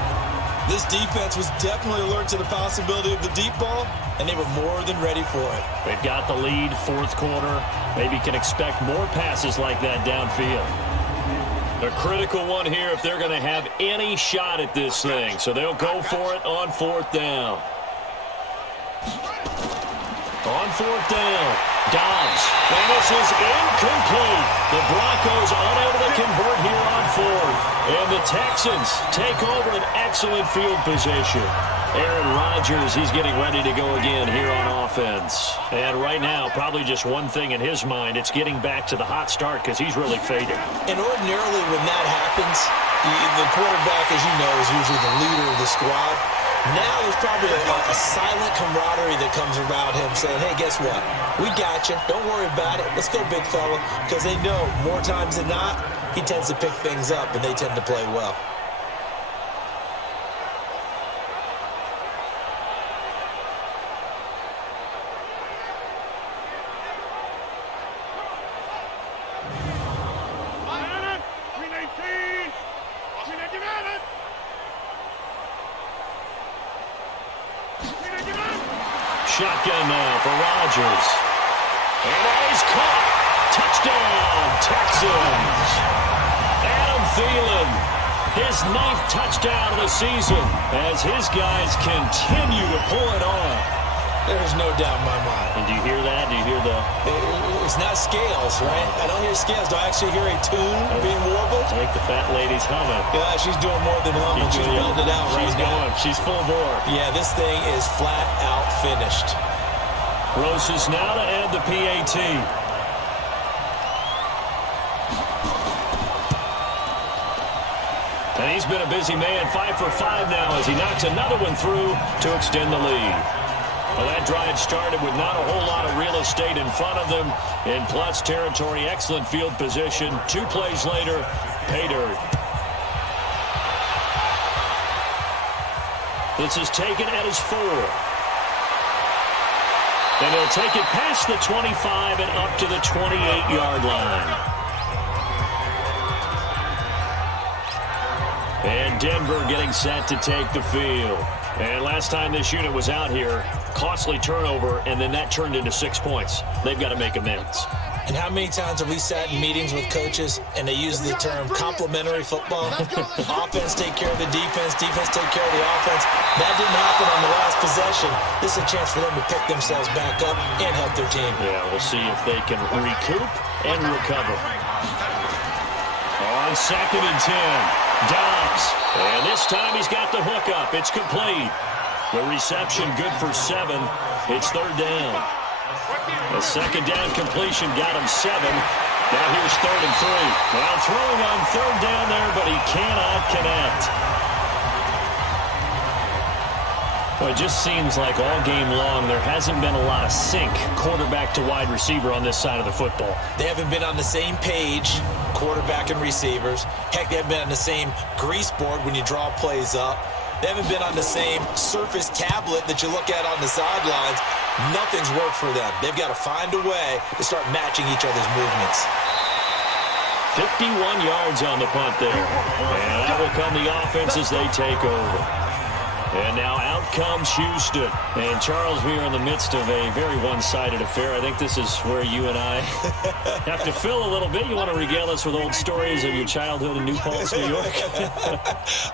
This defense was definitely alert to the possibility of the deep ball, and they were more than ready for it. They've got the lead, fourth quarter. Maybe can expect more passes like that downfield. A critical one here if they're going to have any shot at this thing. So they'll go for it on fourth down. On fourth down, Dobbs. And this is incomplete. The Broncos unable to convert here on fourth. And the Texans take over an excellent field position. Aaron Rodgers, he's getting ready to go again here on offense. And right now, probably just one thing in his mind, it's getting back to the hot start because he's really fading. And ordinarily when that happens, the quarterback, as you know, is usually the leader of the squad. Now there's probably a silent camaraderie that comes around him saying, hey, guess what? We got you. Don't worry about it. Let's go, big fella. Because they know more times than not, he tends to pick things up, and they tend to play well. shotgun now for Rodgers. And that is caught. Touchdown, Texans. Adam Thielen, his 9th touchdown of the season as his guys continue to pour it on. There's no doubt in my mind. And do you hear that? Do you hear the... It's not scales, right? I don't hear scales. Do I actually hear a tune being warbled? I think the fat lady's humming. Yeah, she's doing more than humming. She's belting it out right now. She's going. She's full bore. Yeah, this thing is flat out finished. Roses now to add the PAT. And he's been a busy man, 5 for 5 now as he knocks another one through to extend the lead. Well, that drive started with not a whole lot of real estate in front of them. In plus territory, excellent field position. 2 plays later, pay dirt. This is taken at his 4. And he'll take it past the 25 and up to the 28-yard line. And Denver getting set to take the field. And last time this unit was out here, costly turnover, and then that turned into 6 points. They've got to make amends. And how many times have we sat in meetings with coaches and they use the term complementary football? Offense take care of the defense, defense take care of the offense. That didn't happen on the last possession. This is a chance for them to pick themselves back up and help their team. Yeah, we'll see if they can recoup and recover. On 2nd and 10, Dobbs. And this time he's got the hook up. It's complete. The reception good for 7. It's 3rd down. The 2nd down completion got him 7. Now here's 3rd and 3. Well, throwing on 3rd down there, but he cannot connect. Well, it just seems like all game long there hasn't been a lot of sync quarterback to wide receiver on this side of the football. They haven't been on the same page, quarterback and receivers. Heck, they haven't been on the same grease board when you draw plays up. They haven't been on the same Surface tablet that you look at on the sidelines. Nothing's worked for them. They've got to find a way to start matching each other's movements. 51 yards on the punt there. And that will come the offense as they take over. And now out comes Houston. And Charles, we are in the midst of a very one-sided affair. I think this is where you and I have to fill a little bit. You want to regale us with old stories of your childhood in New Paltz, New York?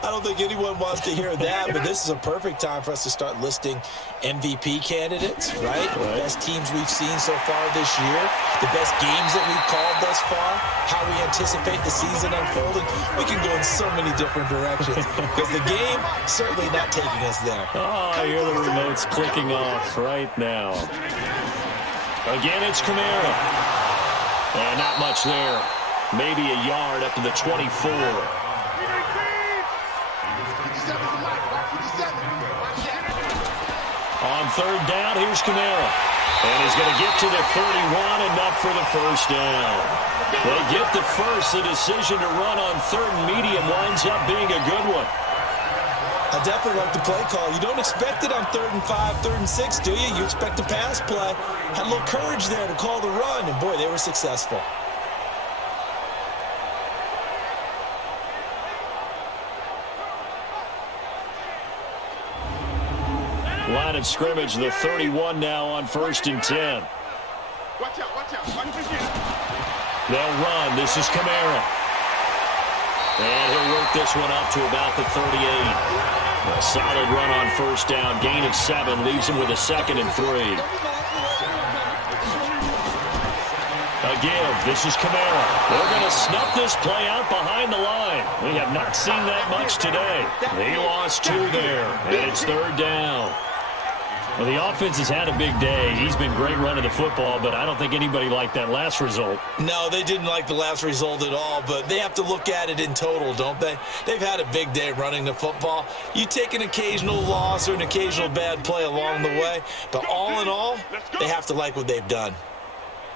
I don't think anyone wants to hear that, but this is a perfect time for us to start listing MVP candidates, right? The best teams we've seen so far this year, the best games that we've called thus far, how we anticipate the season unfolding. We can go in so many different directions because the game certainly not taking us there. Oh, I hear the remote's clicking off right now. Again, it's Kamara. And not much there. Maybe a yard up to the 24. On 3rd down, here's Kamara. And he's going to get to the 31, enough for the 1st down. They get the first. The decision to run on 3rd and medium winds up being a good one. I definitely like the play call. You don't expect it on 3rd and 5, 3rd and 6, do you? You expect a pass play. Had a little courage there to call the run, and boy, they were successful. Line of scrimmage, the 31 now on 1st and 10. Watch out, watch out. They'll run. This is Kamara. And he'll work this one up to about the 38. A solid run on 1st down. Gain of 7 leaves him with a 2nd and 3. A give. This is Kamara. They're going to snuff this play out behind the line. We have not seen that much today. They lost 2 there. And it's 3rd down. Well, the offense has had a big day. He's been great running the football, but I don't think anybody liked that last result. No, they didn't like the last result at all, but they have to look at it in total, don't they? They've had a big day running the football. You take an occasional loss or an occasional bad play along the way, but all in all, they have to like what they've done.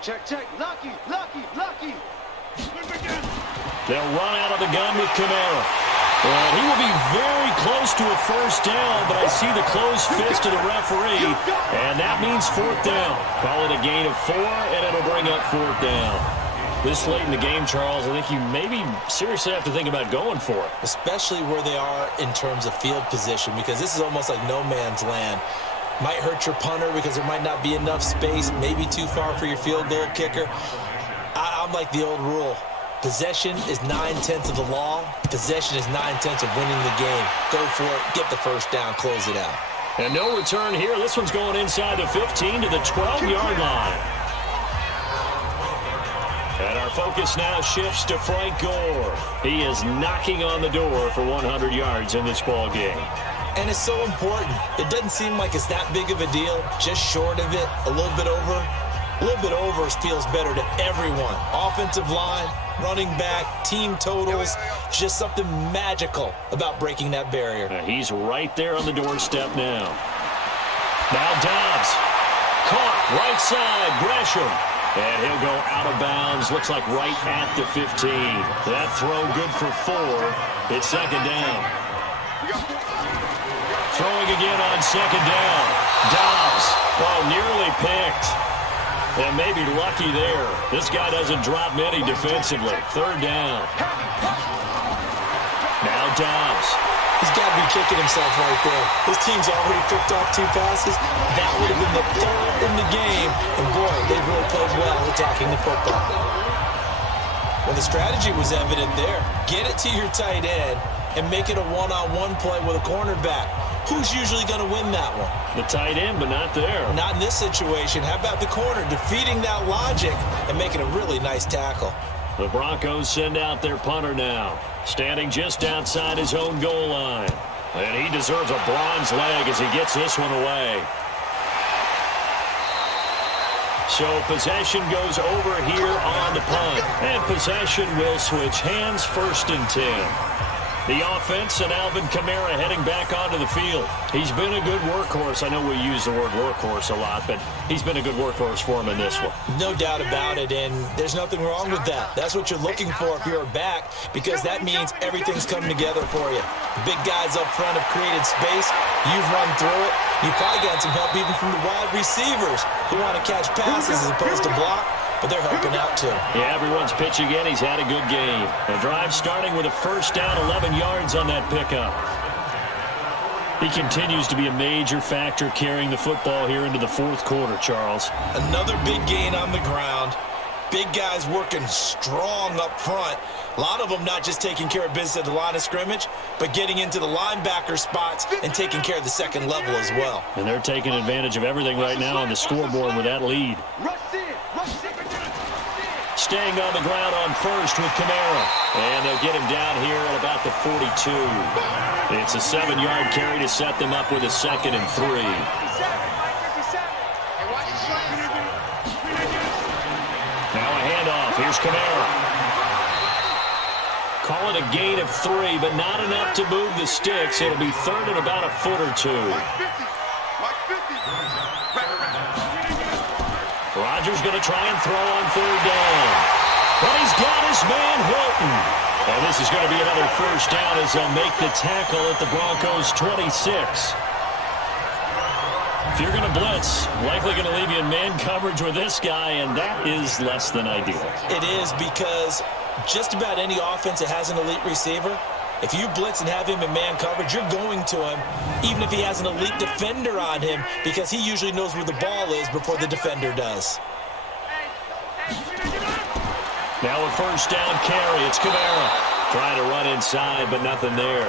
Check, check. Lucky, lucky, lucky. They'll run out of the gun with Kamara. And he will be very close to a 1st down, but I see the closed fist of the referee, and that means 4th down. Call it a gain of 4, and it'll bring up 4th down. This late in the game, Charles, I think you maybe seriously have to think about going for it. Especially where they are in terms of field position, because this is almost like no man's land. Might hurt your punter because there might not be enough space, maybe too far for your field goal kicker. I'm like the old rule. Possession is 9/10 of the law. Possession is 9/10 of winning the game. Go for it. Get the first down. Close it out. And no return here. This one's going inside the 15 to the 12-yard line. And our focus now shifts to Frank Gore. He is knocking on the door for 100 yards in this ball game. And it's so important. It doesn't seem like it's that big of a deal. Just short of it, a little bit over. A little bit over feels better to everyone. Offensive line, running back, team totals, just something magical about breaking that barrier. He's right there on the doorstep now. Now Dobbs. Caught right side, Gresham. And he'll go out of bounds. Looks like right at the 15. That throw good for 4. It's second down. Throwing again on second down. Dobbs. Oh, nearly picked. And maybe lucky there. This guy doesn't drop many defensively. Third down. Now Dobbs. He's got to be kicking himself right there. His team's already picked off 2 passes. That would have been the 3rd in the game. And boy, they've really played well attacking the football. Well, the strategy was evident there. Get it to your tight end and make it a one-on-one play with a cornerback. Who's usually going to win that one? The tight end, but not there. Not in this situation. How about the corner defeating that logic and making a really nice tackle? The Broncos send out their punter now, standing just outside his own goal line. And he deserves a bronze leg as he gets this one away. So possession goes over here on the punt. And possession will switch hands, 1st and 10. The offense and Alvin Kamara heading back onto the field. He's been a good workhorse. I know we use the word workhorse a lot, but he's been a good workhorse for him in this one. No doubt about it, and there's nothing wrong with that. That's what you're looking for if you're a back, because that means everything's coming together for you. The big guys up front have created space. You've run through it. You've probably got some help even from the wide receivers who want to catch passes as opposed to block. But they're helping out, too. Yeah, everyone's pitching in. He's had a good game. The drive starting with a first down, 11 yards on that pickup. He continues to be a major factor carrying the football here into the 4th quarter, Charles. Another big gain on the ground. Big guys working strong up front. A lot of them not just taking care of business at the line of scrimmage, but getting into the linebacker spots and taking care of the second level as well. And they're taking advantage of everything right now on the scoreboard with that lead. Staying on the ground on first with Kamara. And they'll get him down here at about the 42. It's a 7-yard carry to set them up with a 2nd and 3. Now a handoff. Here's Kamara. Call it a gain of 3, but not enough to move the sticks. It'll be 3rd and about a foot or 2. Rodgers going to try and throw on 3rd down. But he's got his man Hilton. And this is going to be another first down as they'll make the tackle at the Broncos' 26. If you're going to blitz, likely going to leave you in man coverage with this guy, and that is less than ideal. It is, because just about any offense that has an elite receiver, if you blitz and have him in man coverage, you're going to him, even if he has an elite defender on him, because he usually knows where the ball is before the defender does. Now a first down carry. It's Kamara. Trying to run inside, but nothing there.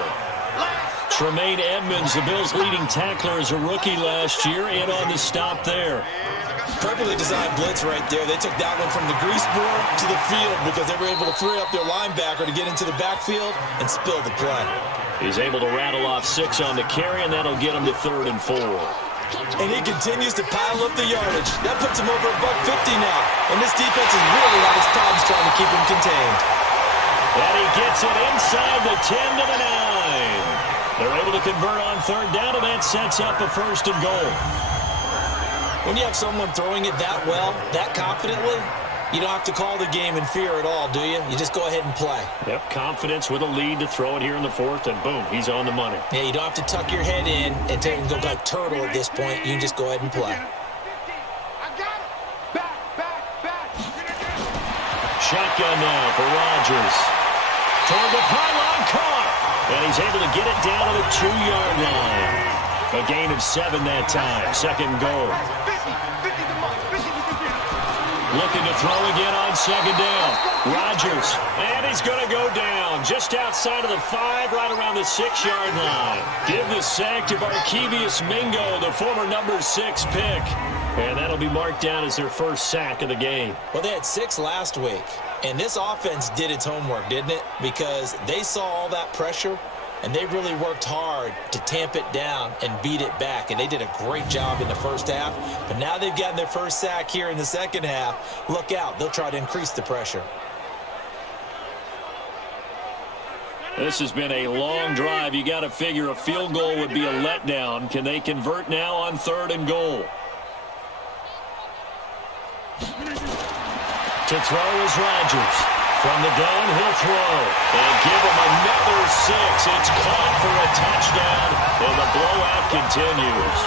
Tremaine Edmonds, the Bills' leading tackler as a rookie last year, in on the stop there. Perfectly designed blitz right there. They took that one from the grease board to the field because they were able to free up their linebacker to get into the backfield and spill the play. He's able to rattle off 6 on the carry, and that'll get him to 3rd and 4. And he continues to pile up the yardage. That puts him over $150 now. And this defense has really had its problems trying to keep him contained. And he gets it inside the 10 to the 9. They're able to convert on 3rd down, and that sets up a 1st and goal. When you have someone throwing it that well, that confidently, you don't have to call the game in fear at all, do you? You just go ahead and play. Yep, confidence with a lead to throw it here in the 4th, and boom, he's on the money. Yeah, you don't have to tuck your head in and take and go like turtle at this point. You can just go ahead and play. Shotgun now for Rodgers. Toward the pylon, caught. And he's able to get it down to the 2-yard line. A gain of 7 that time. Second goal. Looking to throw again on second down. Rodgers, and he's going to go down just outside of the 5, right around the 6-yard line. Give the sack to Barkevious Mingo, the former number 6 pick. And that'll be marked down as their first sack of the game. Well, they had 6 last week, and this offense did its homework, didn't it? Because they saw all that pressure, and they really worked hard to tamp it down and beat it back. And they did a great job in the first half. But now they've gotten their first sack here in the second half. Look out. They'll try to increase the pressure. This has been a long drive. You got to figure a field goal would be a letdown. Can they convert now on 3rd and goal? To throw is Rodgers. From the gun, he'll throw. And give him another 6. It's caught for a touchdown, and the blowout continues.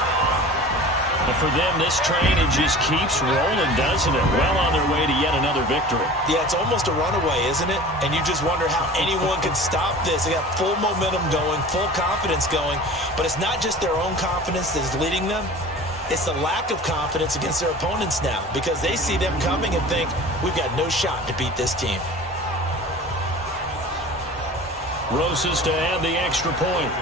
And for them, this train, it just keeps rolling, doesn't it? Well on their way to yet another victory. Yeah, it's almost a runaway, isn't it? And you just wonder how anyone can stop this. They got full momentum going, full confidence going. But it's not just their own confidence that's leading them. It's the lack of confidence against their opponents now, because they see them coming and think, we've got no shot to beat this team. Roses to add the extra point.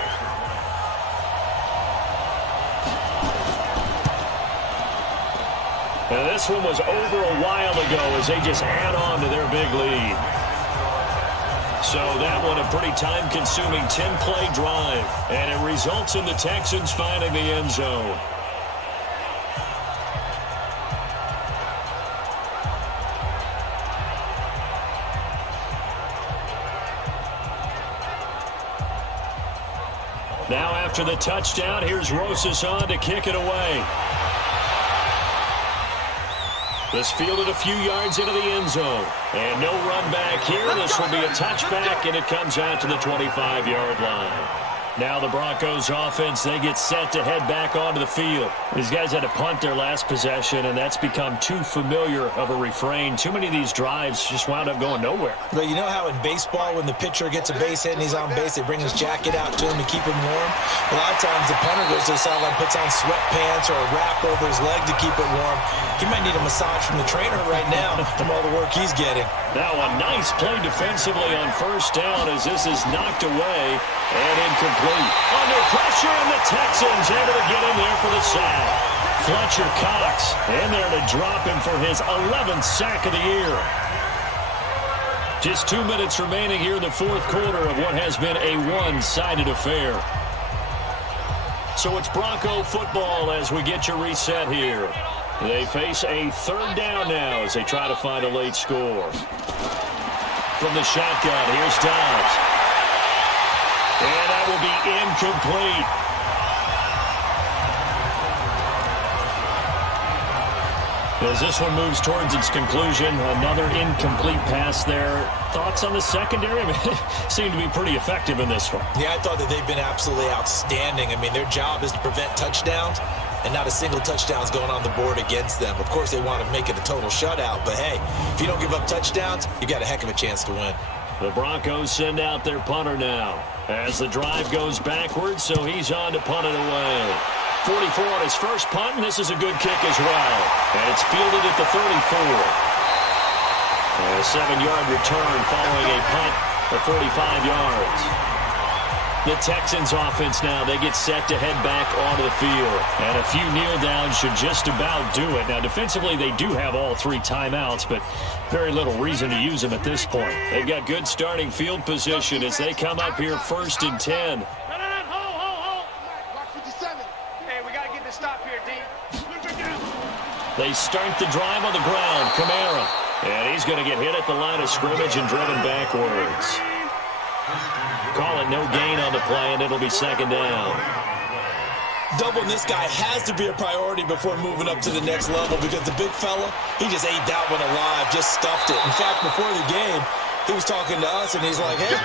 And this one was over a while ago as they just add on to their big lead. So that one a pretty time-consuming 10-play drive. And it results in the Texans finding the end zone. Now after the touchdown, here's Rosas on to kick it away. This fielded a few yards into the end zone. And no run back here. This will be a touchback, and it comes out to the 25-yard line. Now the Broncos offense, they get set to head back onto the field. These guys had to punt their last possession, and that's become too familiar of a refrain. Too many of these drives just wound up going nowhere. But you know how in baseball, when the pitcher gets a base hit and he's on base, they bring his jacket out to him to keep him warm? A lot of times the punter goes to the sideline, puts on sweatpants or a wrap over his leg to keep it warm. He might need a massage from the trainer right now from all the work he's getting. Now a nice play defensively on first down as this is knocked away and incomplete. Under pressure, and the Texans able to get in there for the sack. Fletcher Cox in there to drop him for his 11th sack of the year. Just 2 minutes remaining here in the fourth quarter of what has been a one-sided affair. So it's Bronco football as we get your reset here. They face a 3rd down now as they try to find a late score. From the shotgun, here's Dobbs. And that will be incomplete. As this one moves towards its conclusion, another incomplete pass there. Thoughts on the secondary? I mean, seem to be pretty effective in this one. Yeah, I thought that they've been absolutely outstanding. I mean, their job is to prevent touchdowns, and not a single touchdown's going on the board against them. Of course, they want to make it a total shutout, but hey, if you don't give up touchdowns, you got a heck of a chance to win. The Broncos send out their punter now as the drive goes backwards, so he's on to punt it away. 44 on his first punt, and this is a good kick as well. And it's fielded at the 34. And a 7-yard return following a punt of 45 yards. The Texans offense now, they get set to head back onto the field. And a few kneel downs should just about do it. Now, defensively, they do have all 3 timeouts, but very little reason to use them at this point. They've got good starting field position as they come up here 1st and 10. They start the drive on the ground. Kamara. And he's going to get hit at the line of scrimmage and driven backwards. Call it no gain on the play, and it'll be 2nd down. Doubling this guy has to be a priority before moving up to the next level, because the big fella, he just ate that one alive, just stuffed it. In fact, before the game, he was talking to us, and he's like, hey,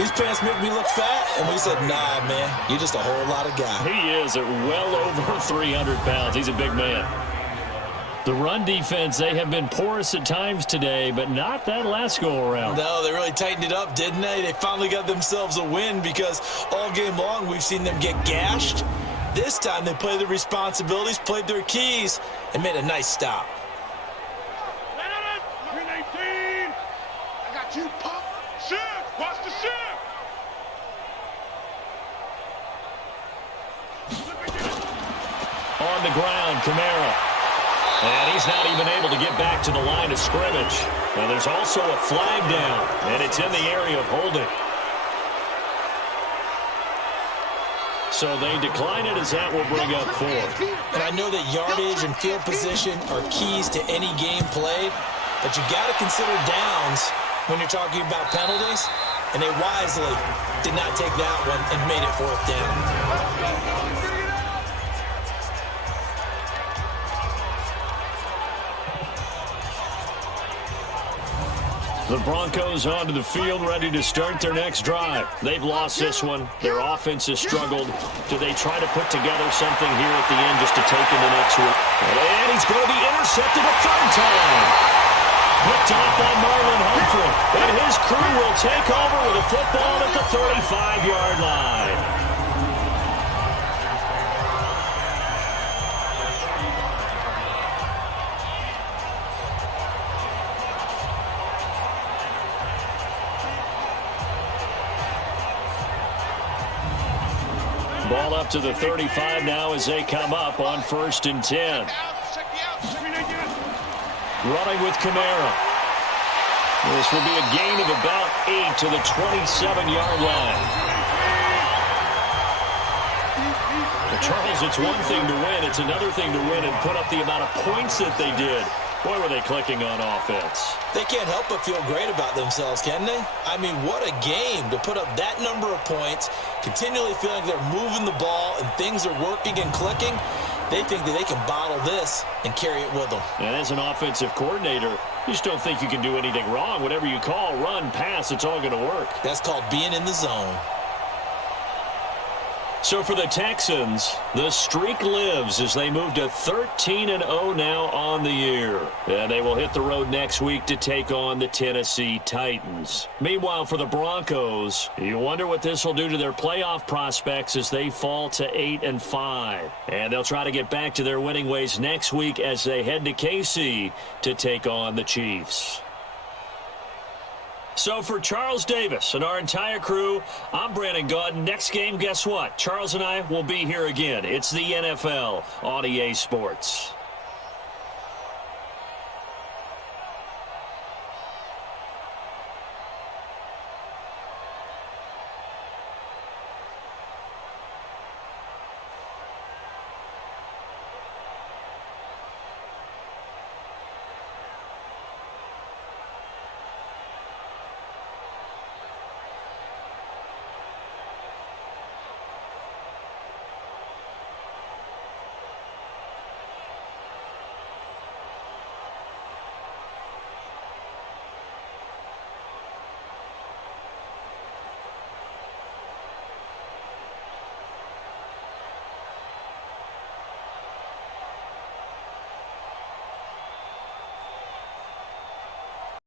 these pants make me look fat. And we said, nah, man, you're just a whole lot of guy. He is at well over 300 pounds. He's a big man. The run defense, they have been porous at times today, but not that last go-around. No, they really tightened it up, didn't they? They finally got themselves a win, because all game long we've seen them get gashed. This time they played their responsibilities, played their keys, and made a nice stop. 319. I got you, pump. Shift. Watch the shift. On the ground, Kamara. And he's not even able to get back to the line of scrimmage. Now there's also a flag down, and it's in the area of holding. So they decline it as that will bring up 4. And I know that yardage and field position are keys to any game played, but you got to consider downs when you're talking about penalties, and they wisely did not take that one and made it 4th down. The Broncos onto the field, ready to start their next drive. They've lost this one. Their offense has struggled. Do they try to put together something here at the end just to take into next week? And he's going to be intercepted a 3rd time. Picked off by Marlon Humphrey. And his crew will take over with a football at the 35-yard line. Ball up to the 35 now as they come up on 1st and 10. Running with Kamara. This will be a gain of about 8 to the 27-yard line. Well, Charles, it's one thing to win. It's another thing to win and put up the amount of points that they did. Boy, were they clicking on offense. They can't help but feel great about themselves, can they? I mean, what a game to put up that number of points, continually feeling like they're moving the ball and things are working and clicking. They think that they can bottle this and carry it with them. And as an offensive coordinator, you just don't think you can do anything wrong. Whatever you call, run, pass, it's all going to work. That's called being in the zone. So for the Texans, the streak lives as they move to 13-0 now on the year. And they will hit the road next week to take on the Tennessee Titans. Meanwhile, for the Broncos, you wonder what this will do to their playoff prospects as they fall to 8-5. And they'll try to get back to their winning ways next week as they head to KC to take on the Chiefs. So for Charles Davis and our entire crew, I'm Brandon Gaudin. Next game, guess what? Charles and I will be here again. It's the NFL on EA Sports.